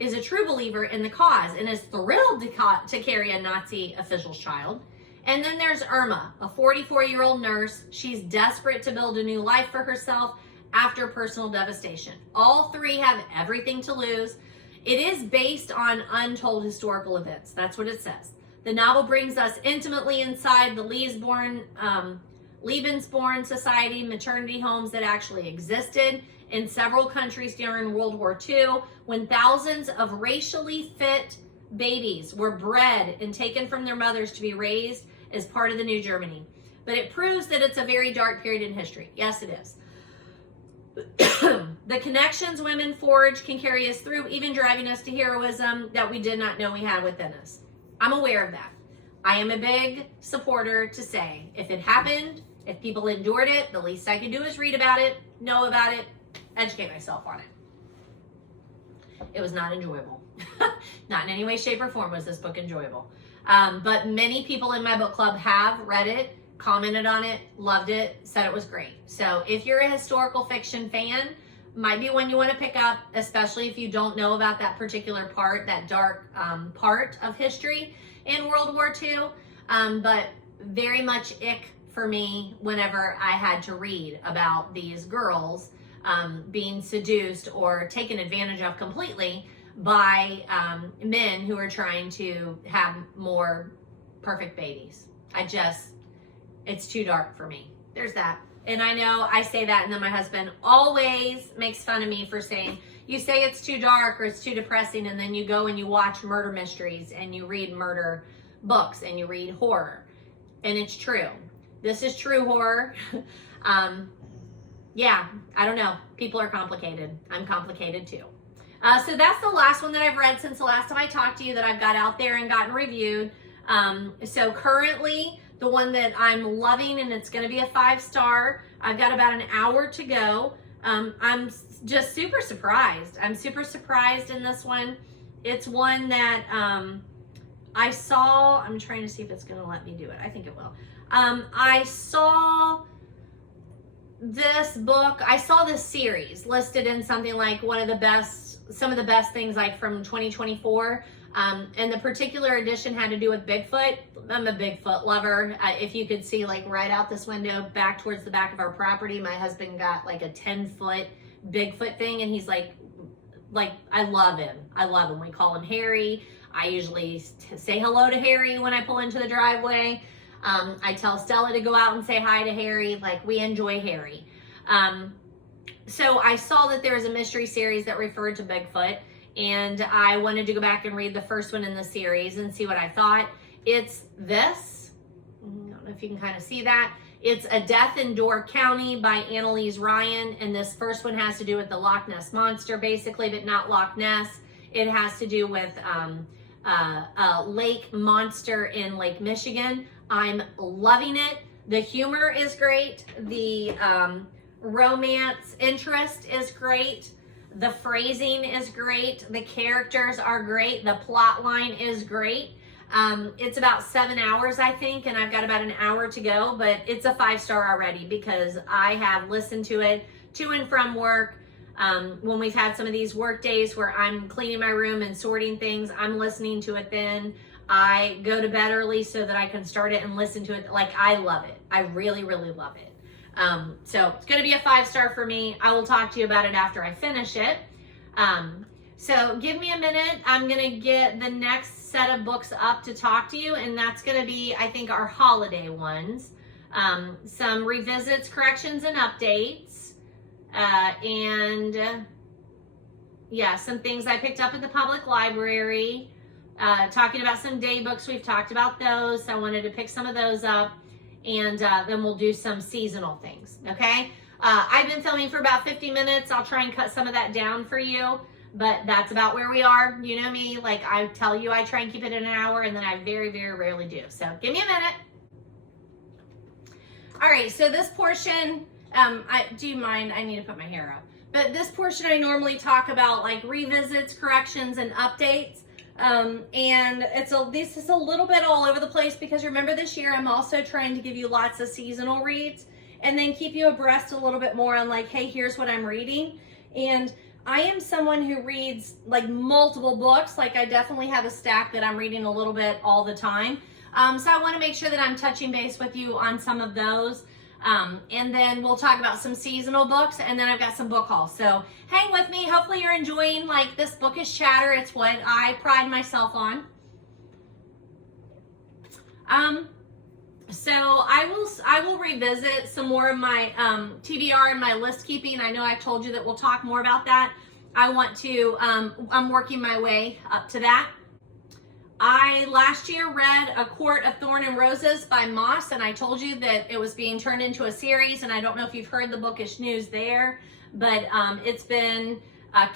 is a true believer in the cause and is thrilled to carry a Nazi official's child. And then there's Irma, a 44-year-old nurse. She's desperate to build a new life for herself after personal devastation. All 3 have everything to lose. It is based on untold historical events. That's what it says. The novel brings us intimately inside the Lebensborn Society maternity homes that actually existed in several countries during World War II, when thousands of racially fit babies were bred and taken from their mothers to be raised as part of the new Germany. But it proves that it's a very dark period in history. Yes, it is. The connections women forge can carry us through, even driving us to heroism that we did not know we had within us. I'm aware of that. I am a big supporter to say, if it happened, if people endured it, the least I could do is read about it, know about it, educate myself on it. It was not enjoyable. Not in any way, shape, or form was this book enjoyable. But many people in my book club have read it, commented on it, loved it, said it was great. So if you're a historical fiction fan, might be one you want to pick up, especially if you don't know about that particular part, that dark part of history in World War II. But very much ick for me whenever I had to read about these girls being seduced or taken advantage of completely by men who are trying to have more perfect babies. It's too dark for me. There's that. And I know I say that, and then my husband always makes fun of me for saying, you say it's too dark or it's too depressing, and then you go and you watch murder mysteries and you read murder books and you read horror. And it's true. This is true horror. Yeah, I don't know. People are complicated. I'm complicated too. So that's the last one that I've read since the last time I talked to you that I've got out there and gotten reviewed. So currently, the one that I'm loving, and it's going to be a 5-star. I've got about an hour to go. I'm just super surprised. I'm super surprised in this one. It's one that I saw. I'm trying to see if it's going to let me do it. I think it will. I saw this book. I saw this series listed in something like some of the best things like from 2024. And the particular edition had to do with Bigfoot. I'm a Bigfoot lover. If you could see like right out this window back towards the back of our property, my husband got like a 10-foot Bigfoot thing, and he's like I love him. I love him. We call him Harry. I usually say hello to Harry when I pull into the driveway. I tell Stella to go out and say hi to Harry. Like, we enjoy Harry. So I saw that there was a mystery series that referred to Bigfoot, and I wanted to go back and read the first one in the series and see what I thought. It's this. I'm don't know if you can kind of see that. It's A Death in Door County by Annalise Ryan, and this first one has to do with the Loch Ness Monster, basically, but not Loch Ness. It has to do with a lake monster in Lake Michigan. I'm loving it. The humor is great. The romance interest is great. The phrasing is great. The characters are great. The plot line is great. It's about 7 hours, I think, and I've got about an hour to go, but it's a 5-star already because I have listened to it to and from work. When we've had some of these work days where I'm cleaning my room and sorting things, I'm listening to it then. I go to bed early so that I can start it and listen to it. Like, I love it. I really, really love it. So it's going to be a 5-star for me. I will talk to you about it after I finish it. So give me a minute. I'm going to get the next set of books up to talk to you, and that's going to be, I think, our holiday ones. Some revisits, corrections, and updates. Yeah, some things I picked up at the public library. Talking about some day books, we've talked about those. So I wanted to pick some of those up, and then we'll do some seasonal things, okay? I've been filming for about 50 minutes. I'll try and cut some of that down for you, but that's about where we are. You know me, like I tell you, I try and keep it in an hour, and then I very, very rarely do. So give me a minute. All right, so this portion, do you mind? I need to put my hair up. But this portion I normally talk about like revisits, corrections, and updates. And this is a little bit all over the place because remember this year I'm also trying to give you lots of seasonal reads and then keep you abreast a little bit more on like, hey, here's what I'm reading. And I am someone who reads like multiple books. Like I definitely have a stack that I'm reading a little bit all the time. So I want to make sure that I'm touching base with you on some of those. And then we'll talk about some seasonal books, and then I've got some book hauls. So hang with me. Hopefully you're enjoying like this bookish chatter. It's what I pride myself on. So I will revisit some more of my TBR and my list keeping. I know I told you that we'll talk more about that. I want to, I'm working my way up to that. I last year read A Court of Thorn and Roses by Moss, and I told you that it was being turned into a series, and I don't know if you've heard the bookish news there, but it's been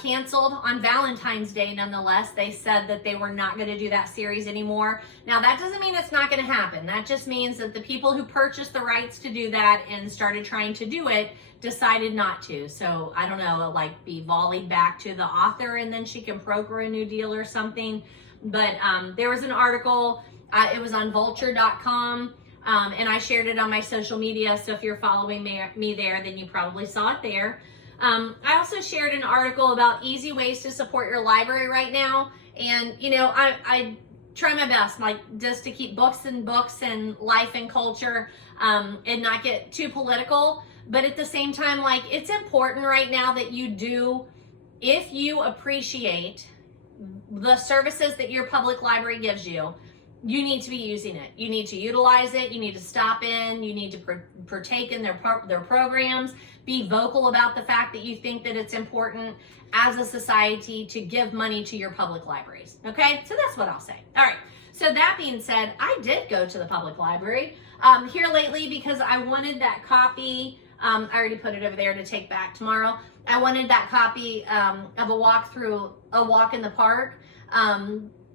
canceled on Valentine's Day nonetheless. They said that they were not going to do that series anymore. Now that doesn't mean it's not going to happen. That just means that the people who purchased the rights to do that and started trying to do it decided not to. So I don't know, like be volleyed back to the author and then she can broker a new deal or something. But there was an article, it was on vulture.com, and I shared it on my social media, so if you're following me there, then you probably saw it there. I also shared an article about easy ways to support your library right now, and you know, I try my best, like just to keep books and life and culture, and not get too political, but at the same time, like it's important right now that you do, if you appreciate the services that your public library gives you, you need to be using it. You need to utilize it. You need to stop in. You need to partake in their programs. Be vocal about the fact that you think that it's important as a society to give money to your public libraries. Okay, so that's what I'll say. All right, so that being said, I did go to the public library here lately because I wanted that copy. I already put it over there to take back tomorrow. I wanted that copy of A Walk in the Park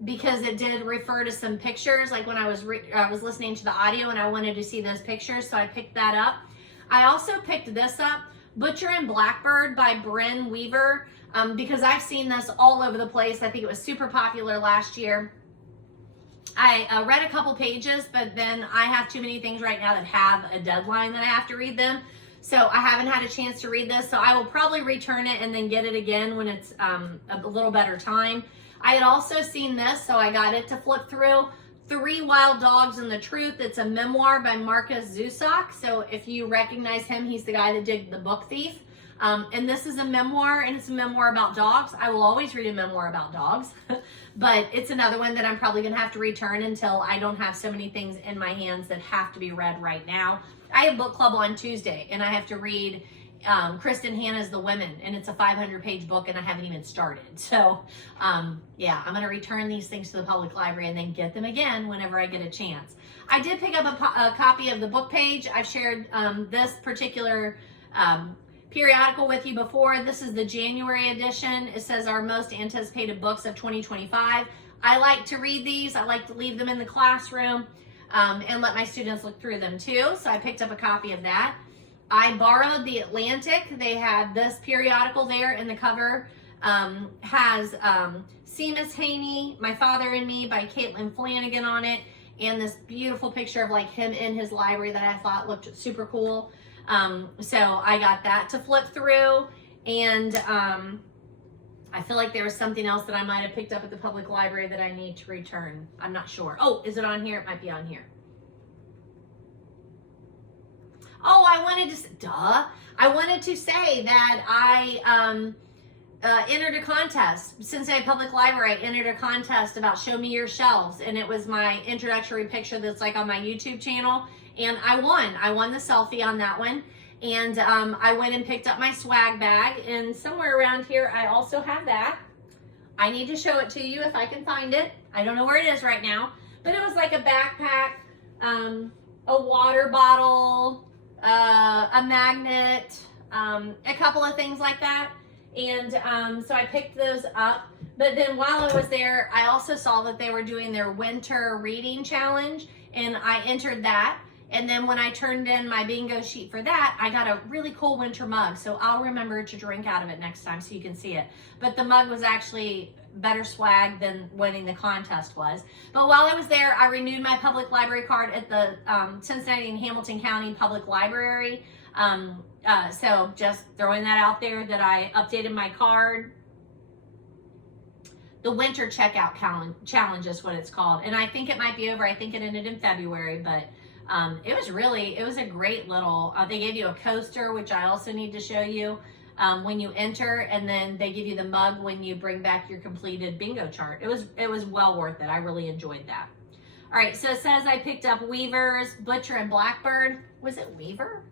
because it did refer to some pictures, like when I was listening to the audio and I wanted to see those pictures, so I picked that up. I also picked this up, Butcher and Blackbird by Bryn Weaver, because I've seen this all over the place. I think it was super popular last year. I read a couple pages, but then I have too many things right now that have a deadline that I have to read them. So I haven't had a chance to read this, so I will probably return it and then get it again when it's a little better time. I had also seen this, so I got it to flip through. 3 Wild Dogs and the Truth. It's a memoir by Marcus Zusak. So if you recognize him, he's the guy that did The Book Thief. And this is a memoir, and it's a memoir about dogs. I will always read a memoir about dogs, but it's another one that I'm probably going to have to return until I don't have so many things in my hands that have to be read right now. I have book club on Tuesday, and I have to read Kristen Hanna's The Women, and it's a 500-page book, and I haven't even started. So, yeah, I'm going to return these things to the public library and then get them again whenever I get a chance. I did pick up a copy of the book page. I've shared this particular periodical with you before. This is the January edition. It says our most anticipated books of 2025. I like to read these. I like to leave them in the classroom and let my students look through them too. So I picked up a copy of that. I borrowed the Atlantic. They had this periodical there, and the cover has Seamus Haney, My Father and Me by Caitlin Flanagan on it, and this beautiful picture of like him in his library that I thought looked super cool. So I got that to flip through, and I feel like there was something else that I might have picked up at the public library that I need to return. I'm not sure. Oh, is it on here? It might be on here. Oh, I wanted to say that I entered a contest. Cincinnati Public Library, I entered a contest about Show Me Your Shelves, and it was my introductory picture that's like on my YouTube channel, and I won. I won the selfie on that one, and I went and picked up my swag bag, and somewhere around here I also have that. I need to show it to you if I can find it. I don't know where it is right now, but it was like a backpack, a water bottle, a magnet, a couple of things like that. And so I picked those up. But then while I was there, I also saw that they were doing their winter reading challenge, and I entered that. And then when I turned in my bingo sheet for that, I got a really cool winter mug. So I'll remember to drink out of it next time so you can see it. But the mug was actually better swag than winning the contest was. But while I was there, I renewed my public library card at the Cincinnati and Hamilton County Public Library. So just throwing that out there that I updated my card. The winter checkout challenge is what it's called. And I think it might be over. I think it ended in February, but it was a great little, they gave you a coaster, which I also need to show you when you enter, and then they give you the mug when you bring back your completed bingo chart. It was well worth it. I really enjoyed that. All right, so it says I picked up Weavers, Butcher, and Blackbird. Was it Weaver?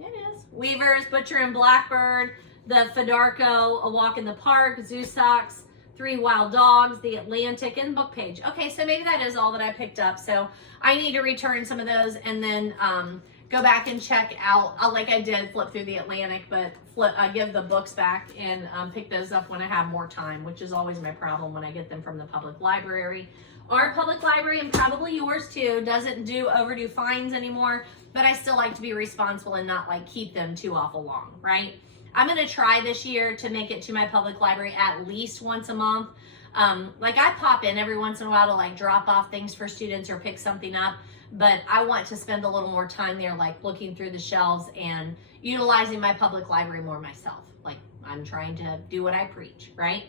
It is. Weavers, Butcher, and Blackbird, the Fedarko, A Walk in the Park, Zoo Socks, 3 Wild Dogs, The Atlantic, and Book Page. Okay, so maybe that is all that I picked up. So I need to return some of those and then go back and check out, like I did, flip through The Atlantic, but give the books back and pick those up when I have more time, which is always my problem when I get them from the public library. Our public library, and probably yours too, doesn't do overdue fines anymore, but I still like to be responsible and not like keep them too awful long, right? I'm going to try this year to make it to my public library at least once a month. Like I pop in every once in a while to like drop off things for students or pick something up, but I want to spend a little more time there, like looking through the shelves and utilizing my public library more myself. Like I'm trying to do what I preach, right?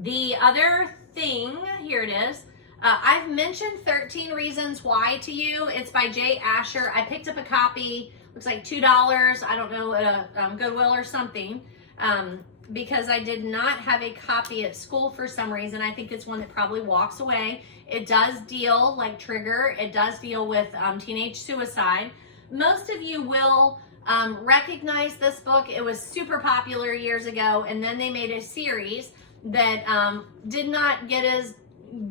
The other thing, here it is. I've mentioned 13 Reasons Why to you. It's by Jay Asher. I picked up a copy, looks like $2. I don't know, at a Goodwill or something, because I did not have a copy at school for some reason. I think it's one that probably walks away. It does deal, like Trigger, it does deal with teenage suicide. Most of you will recognize this book. It was super popular years ago, and then they made a series that did not get as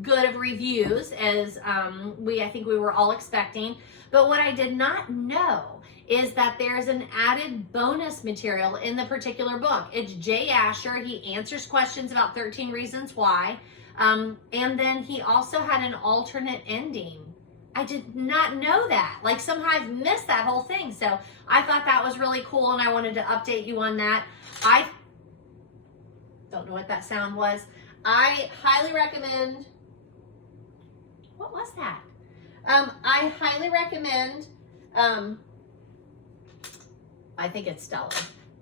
good of reviews as I think we were all expecting. But what I did not know is that there's an added bonus material in the particular book. It's Jay Asher. He answers questions about 13 Reasons Why. And then he also had an alternate ending. I did not know that. Like somehow I've missed that whole thing. So I thought that was really cool, and I wanted to update you on that. I don't know what that sound was. I highly recommend, what was that? I highly recommend, I think it's Stella.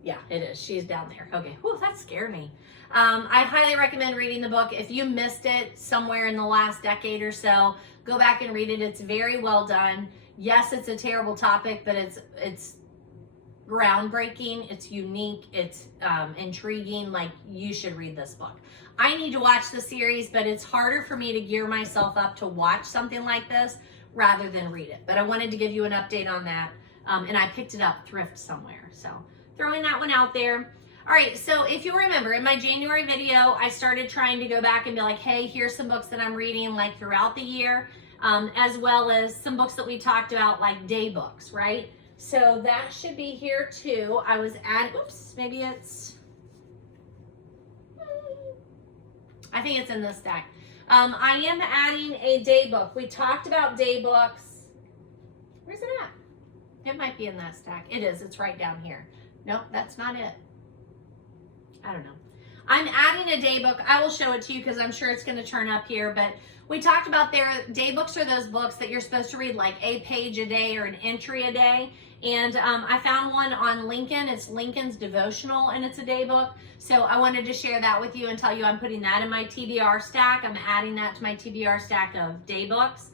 Yeah, it is. She's down there. Okay. Whew, that scared me. I highly recommend reading the book. If you missed it somewhere in the last decade or so, go back and read it. It's very well done. Yes, it's a terrible topic, but it's groundbreaking. It's unique. It's intriguing. Like, you should read this book. I need to watch the series, but it's harder for me to gear myself up to watch something like this rather than read it. But I wanted to give you an update on that. And I picked it up thrift somewhere. So throwing that one out there. All right, so if you remember, in my January video, I started trying to go back and be like, hey, here's some books that I'm reading like throughout the year, as well as some books that we talked about, like day books, right? So that should be here too. I was at, oops, maybe it's, I think it's in this stack. I am adding a day book. We talked about day books. Where's it at? It might be in that stack. It is, it's right down here. Nope, that's not it. I don't know. I'm adding a day book. I will show it to you because I'm sure it's going to turn up here, but we talked about day books are those books that you're supposed to read like a page a day or an entry a day. And I found one on Lincoln. It's Lincoln's Devotional, and it's a day book. So I wanted to share that with you and tell you I'm putting that in my TBR stack. I'm adding that to my TBR stack of day books.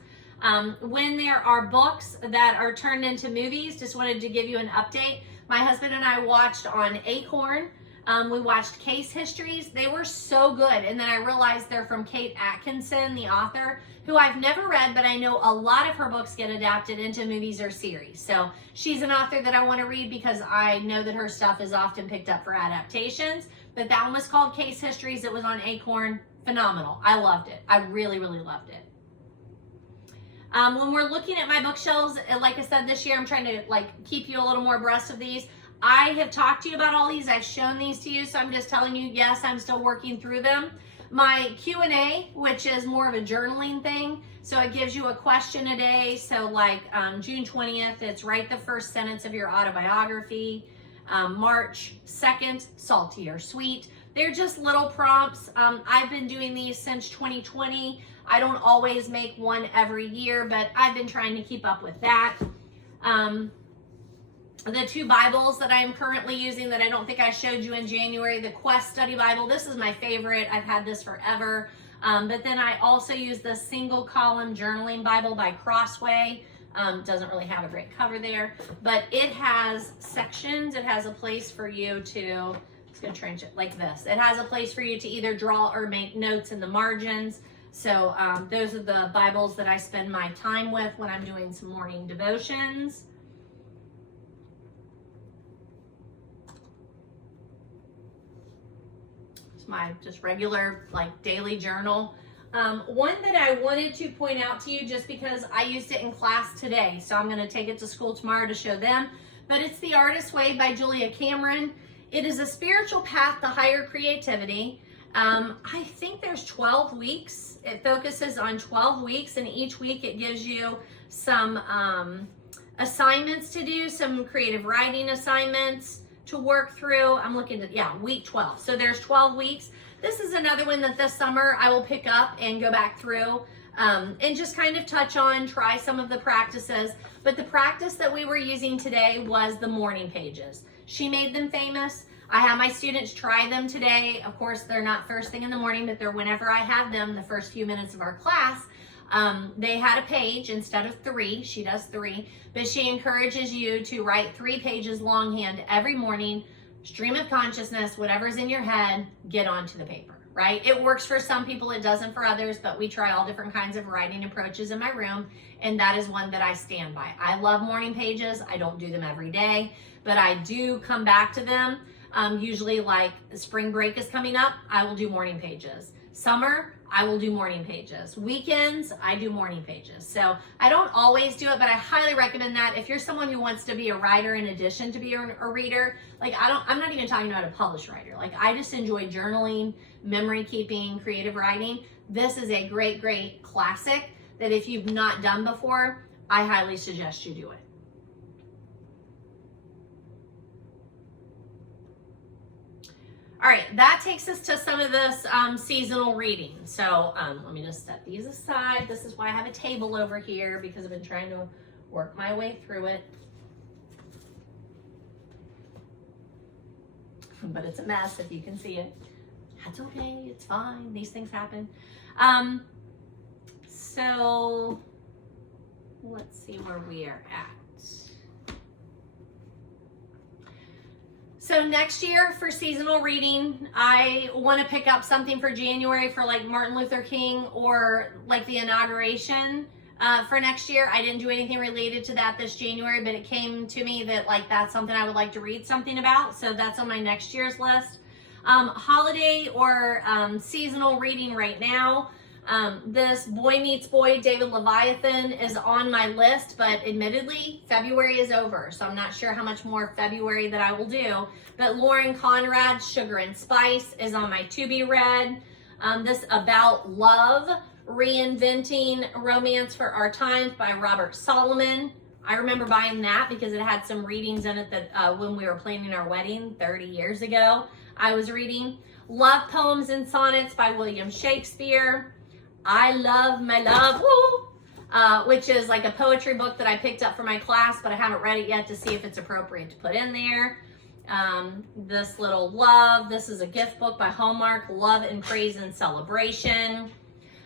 When there are books that are turned into movies, just wanted to give you an update. My husband and I watched on Acorn. We watched Case Histories. They were so good. And then I realized they're from Kate Atkinson, the author, who I've never read, but I know a lot of her books get adapted into movies or series. So she's an author that I want to read because I know that her stuff is often picked up for adaptations. But that one was called Case Histories. It was on Acorn. Phenomenal. I loved it. I really, really loved it. When we're looking at my bookshelves, like I said, this year I'm trying to keep you a little more abreast of these. I have talked to you about all these. I've shown these to you, so I'm just telling you, yes, I'm still working through them. My Q&A, which is more of a journaling thing, so it gives you a question a day. So like June 20th, it's write the first sentence of your autobiography. March 2nd, salty or sweet. They're just little prompts. I've been doing these since 2020. I don't always make one every year, but I've been trying to keep up with that. The two Bibles that I am currently using that I don't think I showed you in January, the Quest Study Bible. This is my favorite. I've had this forever. But then I also use the single column journaling Bible by Crossway. Doesn't really have a great cover there, but it has sections. It has a place for you to, it's going to trench it like this. It has a place for you to either draw or make notes in the margins. So those are the Bibles that I spend my time with when I'm doing some morning devotions. My just regular daily journal. One that I wanted to point out to you just because I used it in class today, so I'm going to take it to school tomorrow to show them, but it's The Artist's Way by Julia Cameron. It is a spiritual path to higher creativity. I think there's 12 weeks. It focuses on 12 weeks, and each week it gives you some assignments to do, some creative writing assignments to work through. I'm looking at, week 12. So there's 12 weeks. This is another one that this summer I will pick up and go back through and just kind of touch on, try some of the practices. But the practice that we were using today was the morning pages. She made them famous. I have my students try them today. Of course, they're not first thing in the morning, but they're whenever I have them, the first few minutes of our class. They had a page instead of 3. She does 3, but she encourages you to write 3 pages longhand every morning. Stream of consciousness, whatever's in your head, get onto the paper, right? It works for some people, it doesn't for others, but we try all different kinds of writing approaches in my room, and that is one that I stand by. I love morning pages. I don't do them every day, but I do come back to them. Usually like spring break is coming up, I will do morning pages. Summer, I will do morning pages. Weekends, I do morning pages. So I don't always do it, but I highly recommend that. If you're someone who wants to be a writer in addition to be a reader, I'm not even talking about a published writer. I just enjoy journaling, memory keeping, creative writing. This is a great, great classic that if you've not done before, I highly suggest you do it. All right, that takes us to some of this seasonal reading. So let me just set these aside. This is why I have a table over here, because I've been trying to work my way through it. But it's a mess if you can see it. That's okay, it's fine, these things happen. So let's see where we are at. So next year for seasonal reading, I want to pick up something for January for Martin Luther King or the inauguration for next year. I didn't do anything related to that this January, but it came to me that like that's something I would like to read something about. So that's on my next year's list. Holiday or seasonal reading right now. This Boy Meets Boy, David Leviathan is on my list, but admittedly, February is over, so I'm not sure how much more February that I will do. But Lauren Conrad's Sugar and Spice is on my to be read. This About Love, Reinventing Romance for Our Times by Robert Solomon. I remember buying that because it had some readings in it that when we were planning our wedding 30 years ago, I was reading. Love Poems and Sonnets by William Shakespeare. I Love My Love, woo! Which is like a poetry book that I picked up for my class, but I haven't read it yet to see if it's appropriate to put in there. This Little Love, this is a gift book by Hallmark, Love and Praise and Celebration.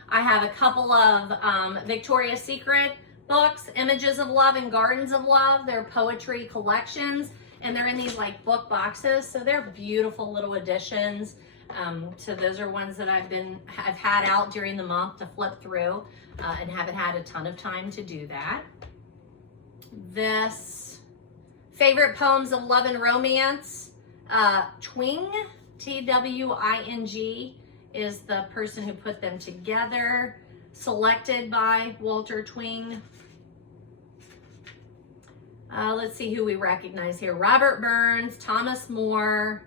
I have a couple of Victoria's Secret books, Images of Love and Gardens of Love. They're poetry collections, and they're in these like book boxes, so they're beautiful little additions. So those are ones that I've had out during the month to flip through and haven't had a ton of time to do that. This Favorite Poems of Love and Romance, Twing, Twing, is the person who put them together, selected by Walter Twing. Let's see who we recognize here. Robert Burns, Thomas More,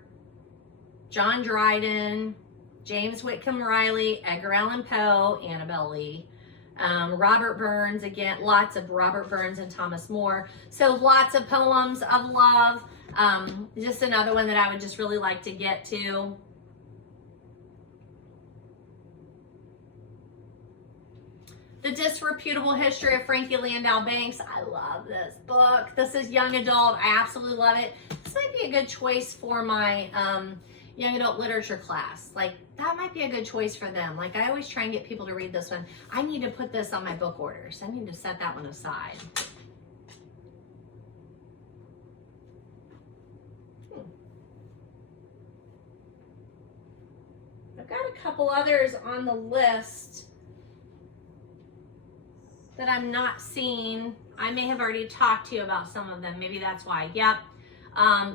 John Dryden, James Whitcomb Riley, Edgar Allan Poe, Annabel Lee. Robert Burns, again, lots of Robert Burns and Thomas More. So lots of poems of love. Just another one that I would just really like to get to. The Disreputable History of Frankie Landau Banks. I love this book. This is young adult. I absolutely love it. This might be a good choice for my young adult literature class. Like, that might be a good choice for them. Like, I always try and get people to read this one. I need to put this on my book orders. I need to set that one aside. I've got a couple others on the list that I'm not seeing. I may have already talked to you about some of them. Maybe that's why. Yep.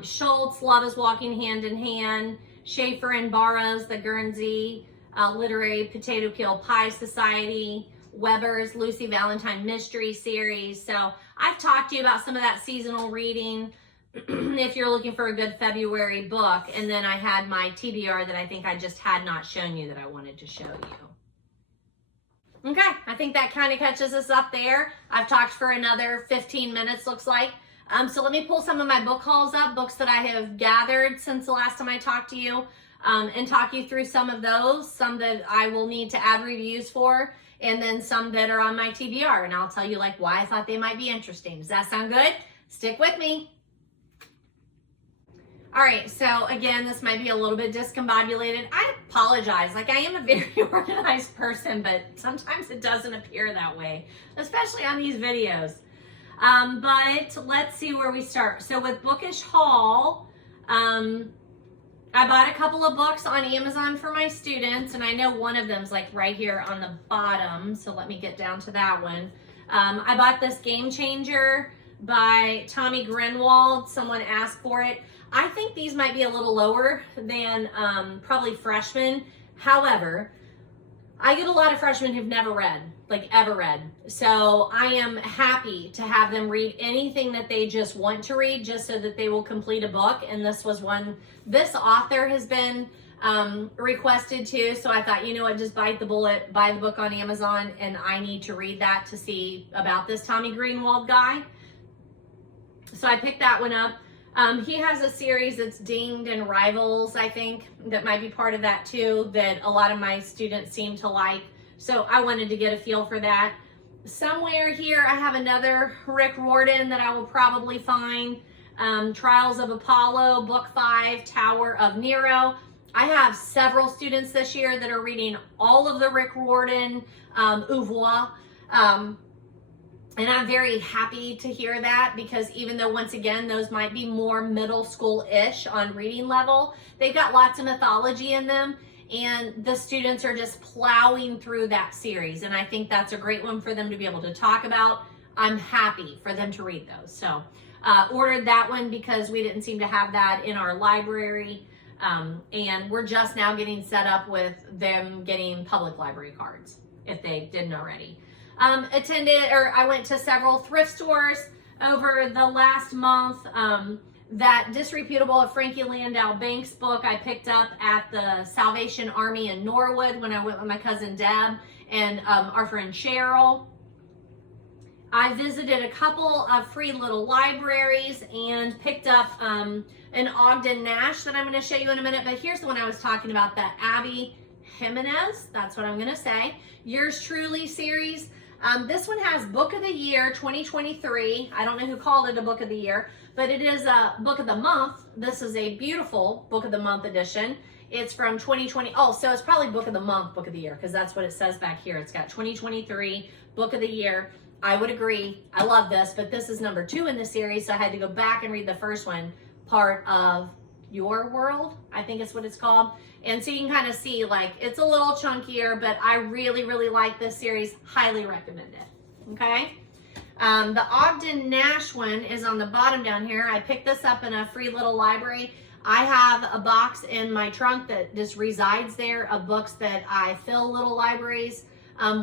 Schultz, Love is Walking Hand in Hand. Schaefer and Barrows, the Guernsey Literary Potato Peel Pie Society. Weber's Lucy Valentine Mystery Series. So I've talked to you about some of that seasonal reading if you're looking for a good February book. And then I had my TBR that I think I just had not shown you that I wanted to show you. Okay, I think that kind of catches us up there. I've talked for another 15 minutes, looks like. So let me pull some of my book hauls up, books that I have gathered since the last time I talked to you, and talk you through some of those, some that I will need to add reviews for, and then some that are on my TBR, and I'll tell you like why I thought they might be interesting. Does that sound good? Stick with me. All right, so again, this might be a little bit discombobulated. I apologize. Like, I am a very organized person, but sometimes it doesn't appear that way, especially on these videos. But let's see where we start. So with Bookish Haul, I bought a couple of books on Amazon for my students, and I know one of them's like right here on the bottom, so let me get down to that one. I bought this Game Changer by Tommy Grunwald. Someone asked for it. I think these might be a little lower than probably freshmen. However, I get a lot of freshmen who've never read, like ever read. So I am happy to have them read anything that they just want to read just so that they will complete a book. And this was one, this author has been requested too. So I thought, you know what, just bite the bullet, buy the book on Amazon, and I need to read that to see about this Tommy Grunwald guy. So I picked that one up. He has a series that's Dinged and Rivals, I think, that might be part of that too, that a lot of my students seem to like. So I wanted to get a feel for that. Somewhere here, I have another Rick Riordan that I will probably find. Trials of Apollo, Book 5, Tower of Nero. I have several students this year that are reading all of the Rick Riordan oeuvre. And I'm very happy to hear that, because even though, once again, those might be more middle school-ish on reading level, they've got lots of mythology in them. and the students are just plowing through that series. And I think that's a great one for them to be able to talk about. I'm happy for them to read those. So ordered that one because we didn't seem to have that in our library. And we're just now getting set up with them getting public library cards, if they didn't already. I went to several thrift stores over the last month. That Disreputable of Frankie Landau Banks book I picked up at the Salvation Army in Norwood when I went with my cousin Deb and our friend Cheryl. I visited a couple of free little libraries and picked up an Ogden Nash that I'm going to show you in a minute. But here's the one I was talking about, that Abby Jimenez. That's what I'm going to say. Yours Truly series. This one has Book of the Year 2023. I don't know who called it a Book of the Year, but it is a Book of the Month. This is a beautiful Book of the Month edition. It's from 2020. Oh, so it's probably Book of the Month, Book of the Year, because that's what it says back here. It's got 2023 Book of the Year. I would agree. I love this, but this is number 2 in the series, so I had to go back and read the first one, Part of Your World, I think is what it's called. And so you can kind of see, like, it's a little chunkier, but I really, really like this series. Highly recommend it. Okay? The Ogden Nash one is on the bottom down here. I picked this up in a free little library. I have a box in my trunk that just resides there of books that I fill little libraries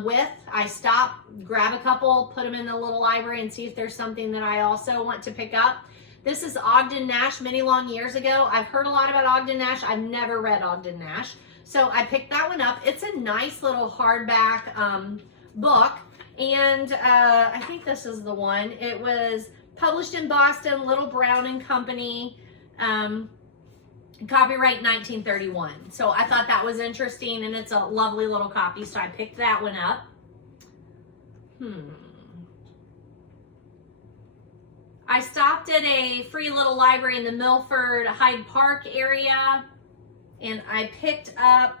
with. I stop, grab a couple, put them in the little library and see if there's something that I also want to pick up. This is Ogden Nash many long years ago. I've heard a lot about Ogden Nash. I've never read Ogden Nash. So I picked that one up. It's a nice little hardback book. And I think this is the one. It was published in Boston, Little Brown and Company, copyright 1931. So I thought that was interesting, and it's a lovely little copy, so I picked that one up. I stopped at a free little library in the Milford Hyde Park area, and I picked up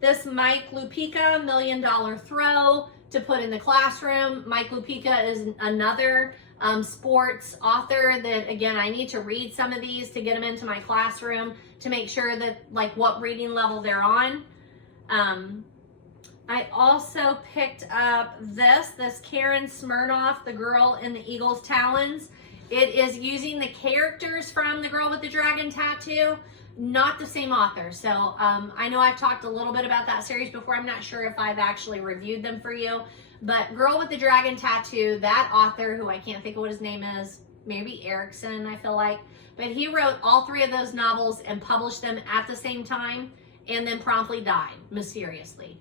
this Mike Lupica, $1 Million Throw, to put in the classroom. Mike Lupica is another sports author that, again, I need to read some of these to get them into my classroom to make sure that, like, what reading level they're on. I also picked up this Karen Smirnoff, The Girl in the Eagle's Talons. It is using the characters from The Girl with the Dragon Tattoo, not the same author. So I know I've talked a little bit about that series before. I'm not sure if I've actually reviewed them for you. But Girl with the Dragon Tattoo, that author, who I can't think of what his name is, maybe Erickson, I feel like. But he wrote all 3 of those novels and published them at the same time and then promptly died, mysteriously.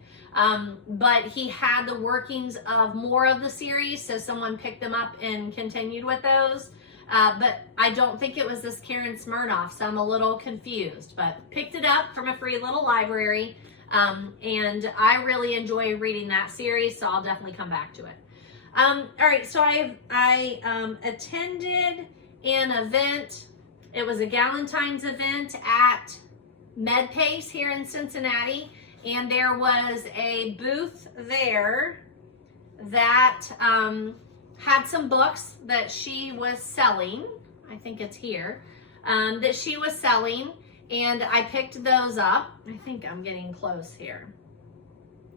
But he had the workings of more of the series, so someone picked them up and continued with those. But I don't think it was this Karen Smirnoff, so I'm a little confused. But picked it up from a free little library, and I really enjoy reading that series, so I'll definitely come back to it. All right, so I attended an event. It was a Galentine's event at MedPace here in Cincinnati, and there was a booth there that had some books that she was selling. I think it's here, that she was selling, and I picked those up. I think I'm getting close here.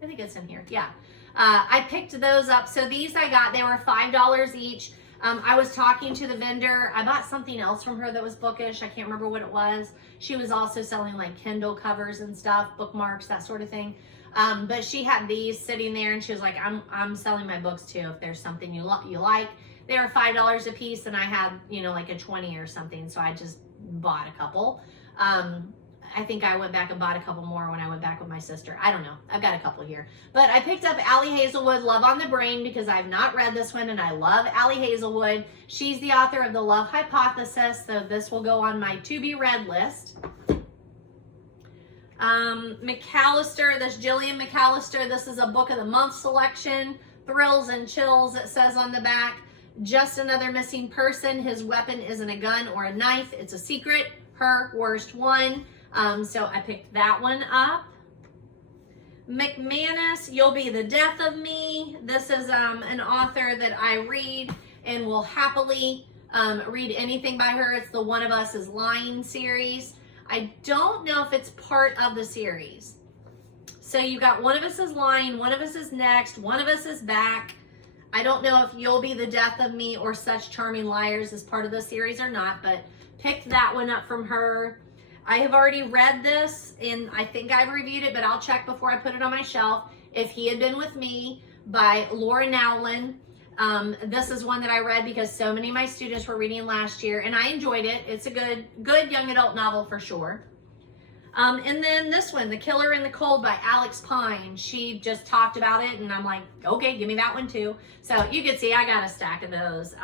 I think it's in here, yeah. I picked those up. So these I got, they were $5 each. I was talking to the vendor. I bought something else from her that was bookish. I can't remember what it was. She was also selling like Kindle covers and stuff, bookmarks, that sort of thing. But she had these sitting there, and she was like, I'm selling my books too, if there's something you like. They were $5 a piece, and I had, you know, like a 20 or something, so I just bought a couple. I think I went back and bought a couple more when I went back with my sister. I don't know. I've got a couple here. But I picked up Allie Hazelwood, Love on the Brain, because I've not read this one, and I love Allie Hazelwood. She's the author of The Love Hypothesis, so this will go on my to-be-read list. McAllister, this Jillian McAllister, this is a Book of the Month selection. Thrills and Chills, it says on the back. Just Another Missing Person. His weapon isn't a gun or a knife. It's a secret. Her Worst One. So I picked that one up. McManus, You'll Be the Death of Me. This is an author that I read and will happily read anything by her. It's the One of Us is Lying series. I don't know if it's part of the series. So you got One of Us is Lying, One of Us is Next, One of Us is Back. I don't know if You'll Be the Death of Me or Such Charming Liars is part of the series or not, but picked that one up from her. I have already read this, and I think I've reviewed it, but I'll check before I put it on my shelf. If He Had Been With Me by Laura Nowlin. This is one that I read because so many of my students were reading last year, and I enjoyed it. It's a good young adult novel for sure. And then this one, The Killer in the Cold by Alex Pine. She just talked about it, and I'm like, okay, give me that one too. So you can see I got a stack of those.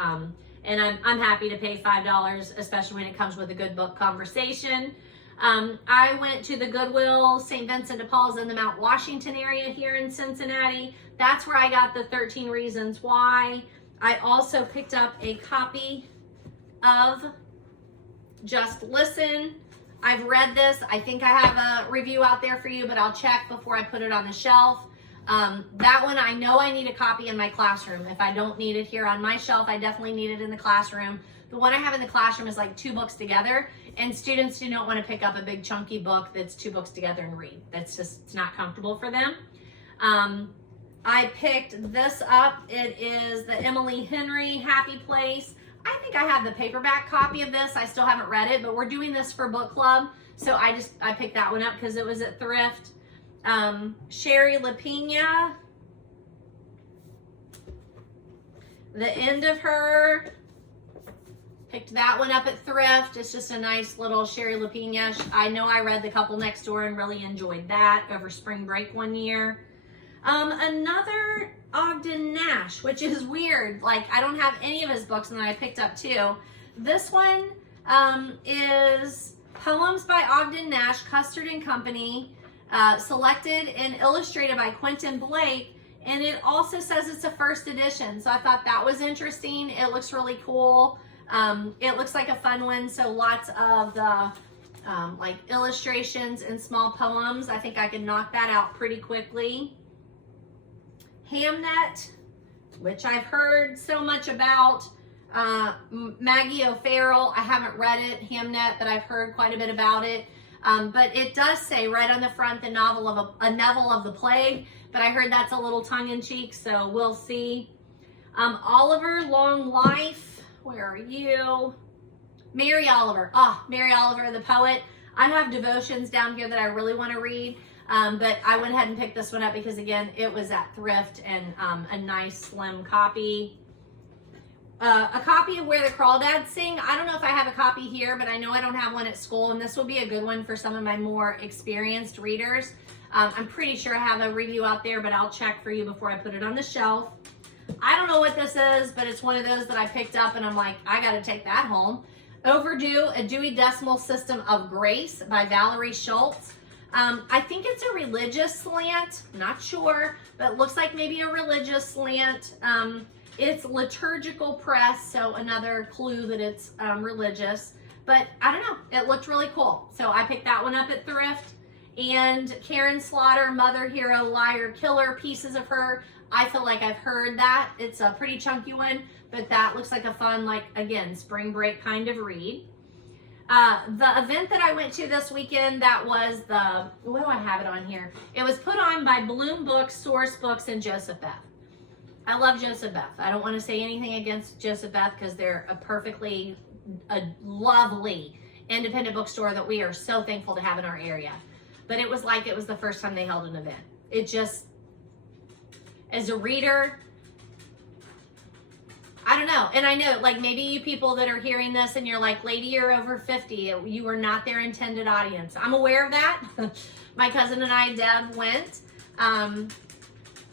And I'm happy to pay $5, especially when it comes with a good book conversation. I went to the Goodwill, St. Vincent de Paul's in the Mount Washington area here in Cincinnati. That's where I got the 13 Reasons Why. I also picked up a copy of Just Listen. I've read this. I think I have a review out there for you, but I'll check before I put it on the shelf. That one, I know I need a copy in my classroom. If I don't need it here on my shelf, I definitely need it in the classroom. The one I have in the classroom is like 2 books together, and students do not want to pick up a big chunky book that's 2 books together and read. That's just, it's not comfortable for them. I picked this up. It is the Emily Henry Happy Place. I think I have the paperback copy of this. I still haven't read it, but we're doing this for book club. So I picked that one up because it was at Thrift. Sherry LaPina, The End of Her. Picked that one up at Thrift. It's just a nice little Sherry LaPina. I know I read The Couple Next Door and really enjoyed that over spring break one year. Another Ogden Nash, which is weird. Like, I don't have any of his books, and then I picked up 2. This one is Poems by Ogden Nash, Custard and Company, selected and illustrated by Quentin Blake, and it also says it's a first edition, so I thought that was interesting. It looks really cool. It looks like a fun one, so lots of the like illustrations and small poems. I think I can knock that out pretty quickly. Hamnet, which I've heard so much about. Maggie O'Farrell, I haven't read it. Hamnet, but I've heard quite a bit about it. But it does say right on the front, the novel of a Neville of the Plague, but I heard that's a little tongue-in-cheek, so we'll see. Oliver, Long Life, where are you? Mary Oliver, Mary Oliver, the poet. I have devotions down here that I really want to read, but I went ahead and picked this one up because, again, it was at Thrift, and a nice slim copy. A copy of Where the Crawdads Sing. I don't know if I have a copy here, but I know I don't have one at school, and this will be a good one for some of my more experienced readers. I'm pretty sure I have a review out there, but I'll check for you before I put it on the shelf. I don't know what this is, but it's one of those that I picked up, and I'm like, I got to take that home. Overdue, A Dewey Decimal System of Grace by Valerie Schultz. I think it's a religious slant, not sure, but it looks like maybe a religious slant. It's liturgical press, so another clue that it's religious. But I don't know, it looked really cool. So I picked that one up at Thrift. And Karen Slaughter, Mother, Hero, Liar, Killer, Pieces of Her. I feel like I've heard that. It's a pretty chunky one, but that looks like a fun, like, again, spring break kind of read. The event that I went to this weekend, that was the, what do I have it on here? It was put on by Bloom Books, Source Books, and Joseph Beth. I love Joseph Beth. I don't want to say anything against Joseph Beth because they're a lovely independent bookstore that we are so thankful to have in our area. But it was like it was the first time they held an event. It just, as a reader, I don't know. And I know, like, maybe you people that are hearing this and you're like, lady, you're over 50. You are not their intended audience. I'm aware of that. My cousin and I, Deb, went.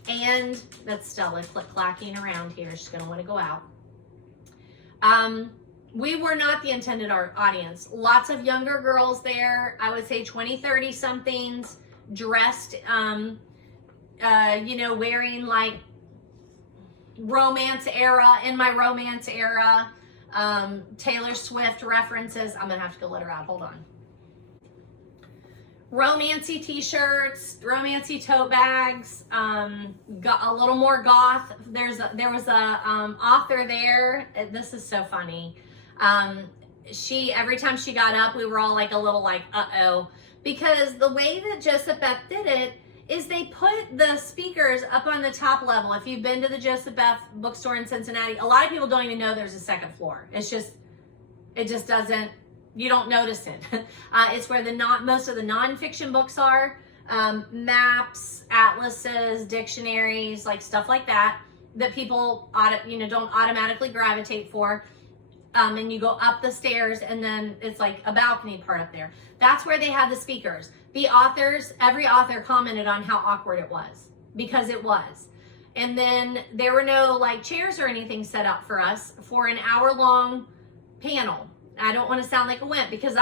And that's Stella click-clacking around here. She's going to want to go out. We were not the intended audience. Lots of younger girls there. I would say 20, 30 somethings dressed, you know, wearing like romance era, in my romance era, Taylor Swift references. I'm going to have to go let her out. Hold on. Romancy t-shirts, romancy tote bags, got a little more goth. There was a author there. This is so funny. every time she got up, we were all like a little like, uh-oh. Because the way that Joseph Beth did it is they put the speakers up on the top level. If you've been to the Joseph Beth bookstore in Cincinnati, a lot of people don't even know there's a second floor. It just doesn't, you don't notice it. It's where most of the nonfiction books are, maps, atlases, dictionaries, like stuff like that people don't automatically gravitate for. And you go up the stairs, and then it's like a balcony part up there. That's where they had the speakers. Every author commented on how awkward it was, because it was. And then there were no like chairs or anything set up for us for an hour-long panel. I don't want to sound like a wimp, because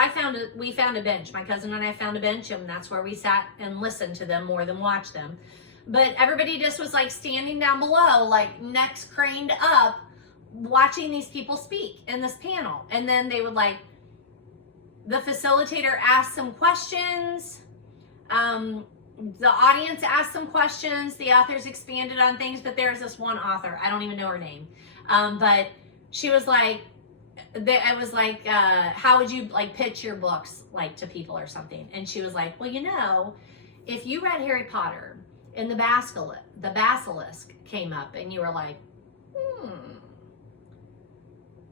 we found a bench. My cousin and I found a bench, and that's where we sat and listened to them more than watched them. But everybody just was like standing down below, like necks craned up, watching these people speak in this panel. And then they would the facilitator asked some questions, the audience asked some questions, the authors expanded on things. But there's this one author, I don't even know her name, but she was like, I was like, how would you like pitch your books like to people or something? And she was like, well, if you read Harry Potter and the basilisk came up and you were like,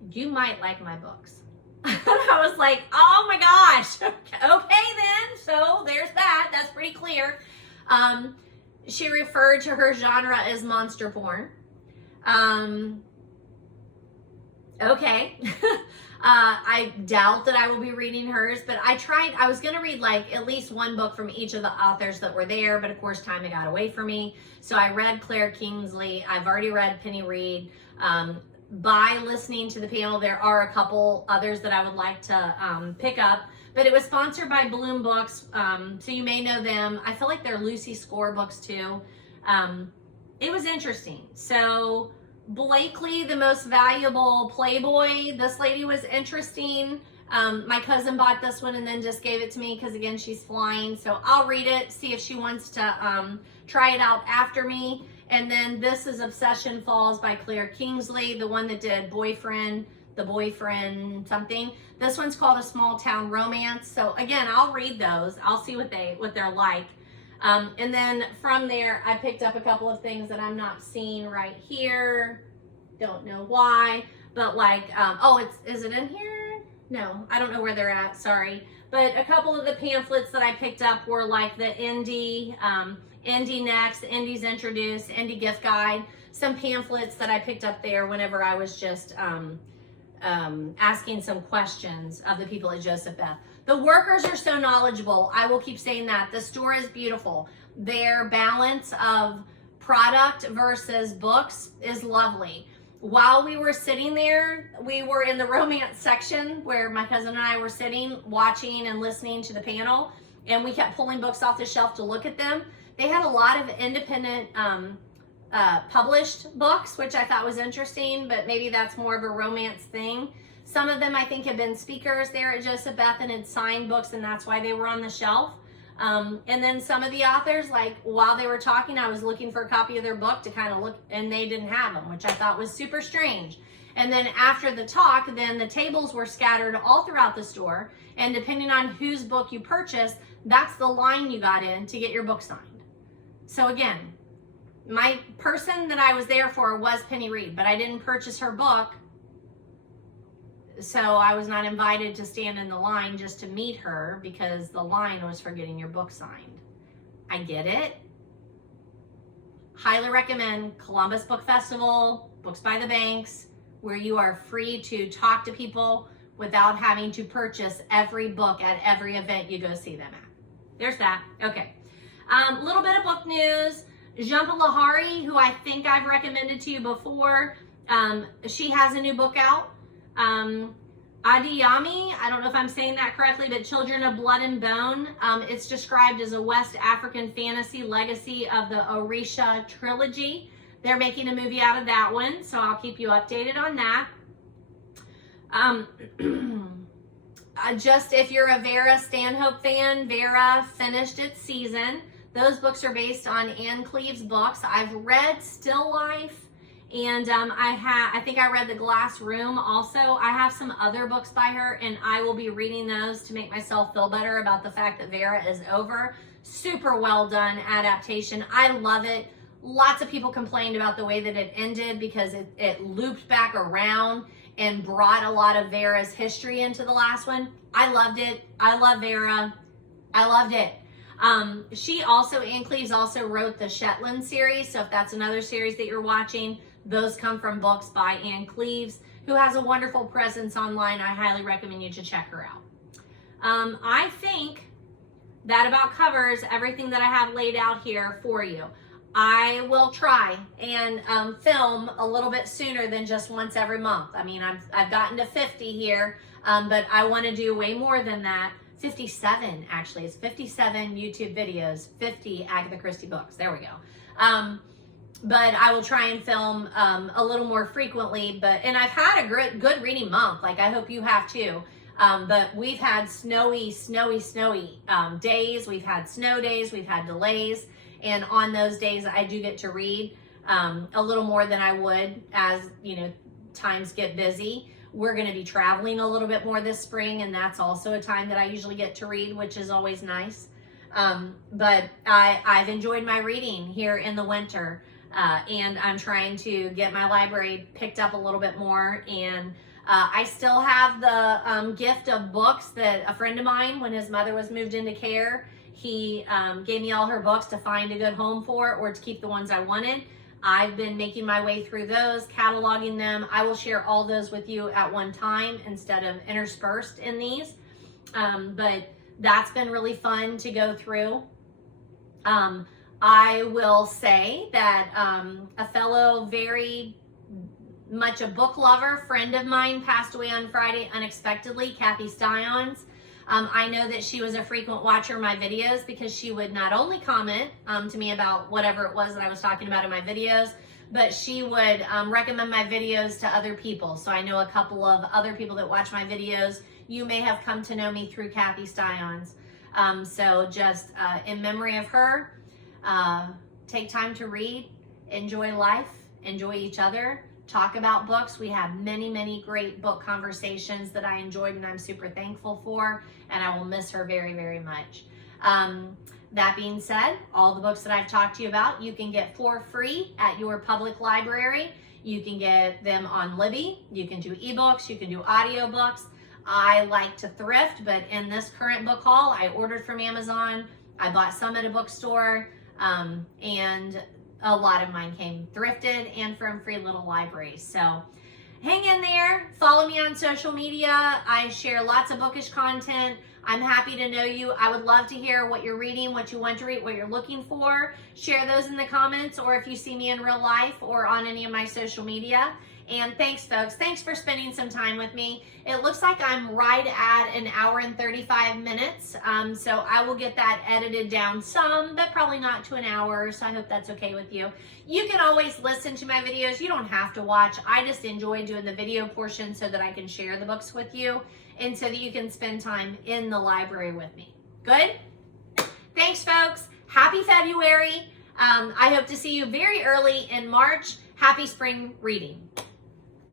you might like my books. And I was like, oh my gosh, okay then. So there's that. That's pretty clear. She referred to her genre as monster porn. Okay. I doubt that I will be reading hers, but I was going to read like at least one book from each of the authors that were there, but of course time got away from me. So I read Claire Kingsley. I've already read Penny Reid. By listening to the panel, there are a couple others that I would like to pick up, but it was sponsored by Bloom Books, so you may know them. I feel like they're Lucy Score books too. It was interesting. So Blakely, the Most Valuable Playboy, this lady was interesting. My cousin bought this one and then just gave it to me because, again, she's flying. So I'll read it, see if she wants to try it out after me. And then this is Obsession Falls by Claire Kingsley, the one that did The Boyfriend something. This one's called A Small Town Romance. So again, I'll read those. I'll see what they're like. And then from there, I picked up a couple of things that I'm not seeing right here. Don't know why, but like, is it in here? No, I don't know where they're at. Sorry. But a couple of the pamphlets that I picked up were like the Indie Next, Indies Introduced, Indie Gift Guide, some pamphlets that I picked up there whenever I was just asking some questions of the people at Joseph Beth. The workers are so knowledgeable. I will keep saying that. The store is beautiful. Their balance of product versus books is lovely. While we were sitting there, we were in the romance section where my cousin and I were sitting, watching and listening to the panel, and we kept pulling books off the shelf to look at them. They had a lot of independent published books, which I thought was interesting, but maybe that's more of a romance thing. Some of them I think have been speakers there at Joseph Beth and had signed books, and that's why they were on the shelf. And then some of the authors, like while they were talking, I was looking for a copy of their book to kind of look, and they didn't have them, which I thought was super strange. And then after the talk, then the tables were scattered all throughout the store, and depending on whose book you purchased, that's the line you got in to get your book signed. So again, my person that I was there for was Penny Reid, but I didn't purchase her book, so I was not invited to stand in the line just to meet her because the line was for getting your book signed. I get it. Highly recommend Columbus Book Festival, Books by the Banks, where you are free to talk to people without having to purchase every book at every event you go see them at. There's that. Okay. A little bit of book news. Jhumpa Lahiri, who I think I've recommended to you before, she has a new book out. Adiyami, I don't know if I'm saying that correctly, but Children of Blood and Bone. It's described as a West African fantasy legacy of the Orisha trilogy. They're making a movie out of that one, so I'll keep you updated on that. Just if you're a Vera Stanhope fan, Vera finished its season. Those books are based on Anne Cleeve's books. I've read Still Life And I think I read The Glass Room also. I have some other books by her, and I will be reading those to make myself feel better about the fact that Vera is over. Super well done adaptation. I love it. Lots of people complained about the way that it ended because it looped back around and brought a lot of Vera's history into the last one. I loved it. I love Vera. I loved it. She also, Ann Cleeves also wrote the Shetland series. So if that's another series that you're watching, those come from books by Ann Cleeves, who has a wonderful presence online. I highly recommend you to check her out. I think that about covers everything that I have laid out here for you. I will try and film a little bit sooner than just once every month. I mean, I've gotten to 50 here, but I want to do way more than that. 57 actually. It's 57 YouTube videos, 50 Agatha Christie books. There we go. But I will try and film a little more frequently. And I've had a good reading month. Like I hope you have too. But we've had snowy days. We've had snow days. We've had delays. And on those days, I do get to read a little more than I would as, times get busy. We're going to be traveling a little bit more this spring, and that's also a time that I usually get to read, which is always nice. But I've enjoyed my reading here in the winter, and I'm trying to get my library picked up a little bit more. And I still have the gift of books that a friend of mine, when his mother was moved into care, he gave me all her books to find a good home for or to keep the ones I wanted. I've been making my way through those, cataloging them. I will share all those with you at one time instead of interspersed in these. But that's been really fun to go through. I will say that a fellow very much a book lover friend of mine passed away on Friday unexpectedly, Kathy Styons. I know that she was a frequent watcher of my videos because she would not only comment to me about whatever it was that I was talking about in my videos, but she would recommend my videos to other people. So I know a couple of other people that watch my videos. You may have come to know me through Kathy Styons. So just in memory of her, take time to read, enjoy life, enjoy each other, talk about books. We have many great book conversations that I enjoyed and I'm super thankful for, and I will miss her very, very much. That being said, all the books that I've talked to you about, you can get for free at your public library. You can get them on Libby. You can do ebooks. You can do audiobooks. I like to thrift, but in this current book haul, I ordered from Amazon. I bought some at a bookstore, and a lot of mine came thrifted and from free little libraries. So hang in there. Follow me on social media. I share lots of bookish content. I'm happy to know you. I would love to hear what you're reading, what you want to read, what you're looking for. Share those in the comments, or if you see me in real life or on any of my social media. And thanks, folks. Thanks for spending some time with me. It looks like I'm right at an hour and 35 minutes. So I will get that edited down some, but probably not to an hour. So I hope that's okay with you. You can always listen to my videos. You don't have to watch. I just enjoy doing the video portion so that I can share the books with you and so that you can spend time in the library with me. Good? Thanks, folks. Happy February. I hope to see you very early in March. Happy spring reading.